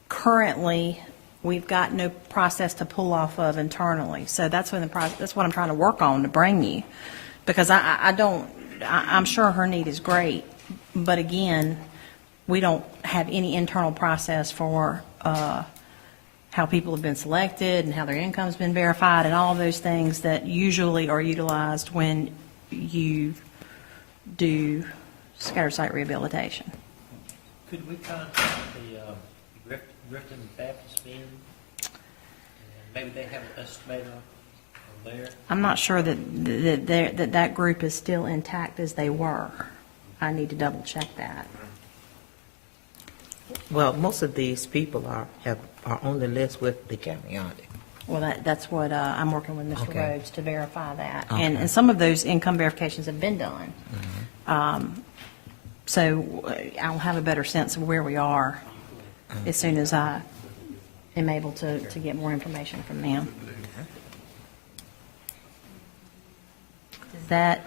currently, we've got no process to pull off of internally. So that's what I'm trying to work on to bring you, because I'm sure her need is great, but again, we don't have any internal process for how people have been selected and how their income's been verified and all of those things that usually are utilized when you do scattered site rehabilitation. Could we contact the Grifton Baptist men? And maybe they have an estimator on there? I'm not sure that group is still intact as they were. I need to double check that. Well, most of these people are on the list with the county, aren't they? Well, that's what I'm working with Mr. Okay. Rhodes to verify that. Okay. And some of those income verifications have been done. So I'll have a better sense of where we are as soon as I am able to get more information from them. Does that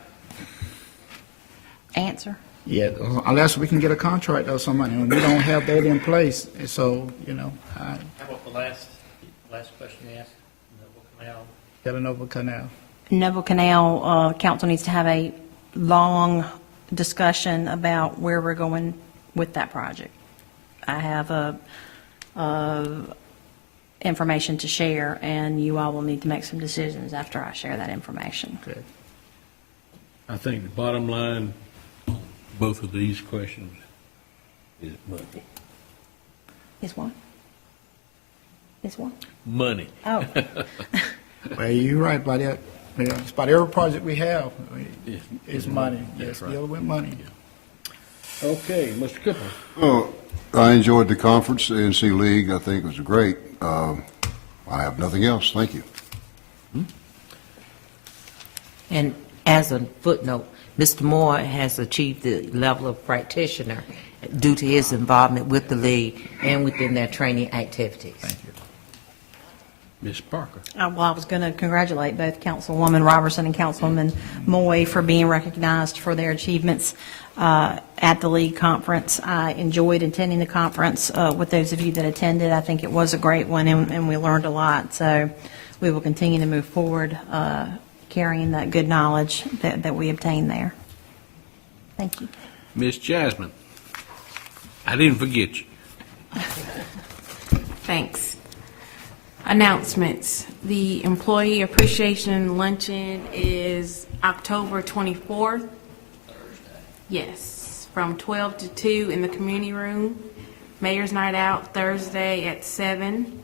answer? Yeah, unless we can get a contract or somebody, and we don't have that in place, so, How about the last question you asked? got an over canal. Noble Canal, council needs to have a long discussion about where we're going with that project. I have information to share, and you all will need to make some decisions after I share that information. Okay. I think the bottom line, both of these questions, is money. Is what? Is what? Money. Oh, Well, you're right about that. Yeah, it's about every project we have, is money. That's Yes, right. deal with money. Okay, Mr. Cooper. Oh, I enjoyed the conference, the NC League. I think it was great. I have nothing else. Thank you. And as a footnote, Mr. Moore has achieved the level of practitioner due to his involvement with the league and within their training activities. Thank you. Ms. Parker. well, I was going to congratulate both Councilwoman Robertson and Councilwoman Moy for being recognized for their achievements at the league conference. I enjoyed attending the conference with those of you that attended. I think it was a great one, and we learned a lot. So we will continue to move forward, carrying that good knowledge that we obtained there. Thank you. Ms. Jasmine. I didn't forget you. Thanks. Announcements. The Employee Appreciation Luncheon is October 24th. Yes, from 12 to 2 in the community room. Mayor's Night Out Thursday at 7.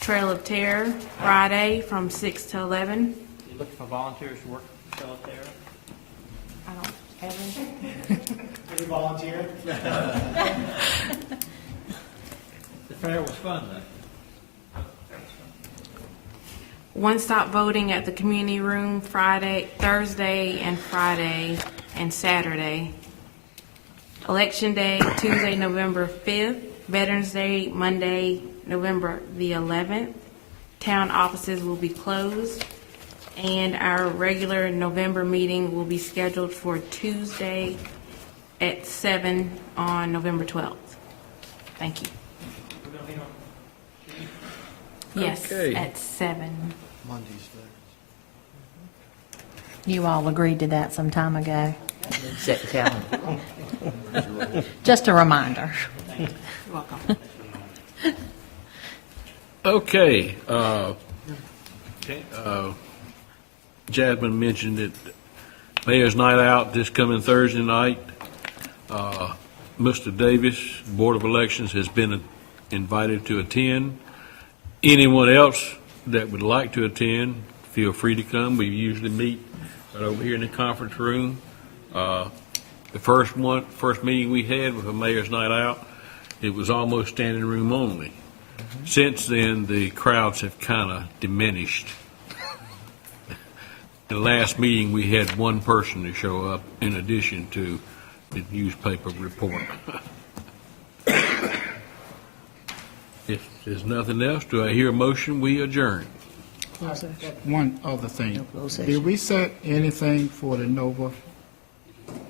Trail of Terror Friday from 6 to 11. You looking for volunteers to work out there? I don't have any. Any volunteer? The fair was fun, though. One-stop voting at the community room Thursday and Friday and Saturday. Election Day, Tuesday, November 5th. Veterans Day, Monday, November the 11th. Town offices will be closed. And our regular November meeting will be scheduled for Tuesday at 7 on November 12th. Thank you. We're going to meet on Yes, Okay. at 7. Monday's You all agreed to that some time ago. Set the calendar. Just a reminder. You're welcome. Okay, Jasmine mentioned that Mayor's Night Out this coming Thursday night. Mr. Davis, Board of Elections, has been invited to attend. Anyone else that would like to attend, feel free to come. We usually meet right over here in the conference room. The first meeting we had with the Mayor's Night Out, it was almost standing room only. Since then, the crowds have kind of diminished. The last meeting, we had one person to show up in addition to the newspaper report. If there's nothing else, do I hear a motion? We adjourn. One other thing. No closed Did session. we set anything for the Nova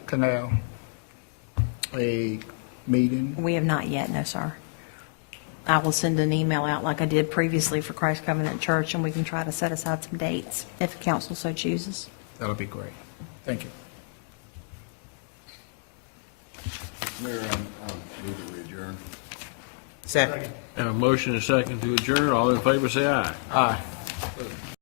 Canal? A meeting? We have not yet, no, sir. I will send an email out like I did previously for Christ Covenant Church, and we can try to set aside some dates if the council so chooses. That'll be great. Thank you. Mayor, I'm moving to adjourn. Second. Have a motion and a second to adjourn. All in favor, say aye. Aye.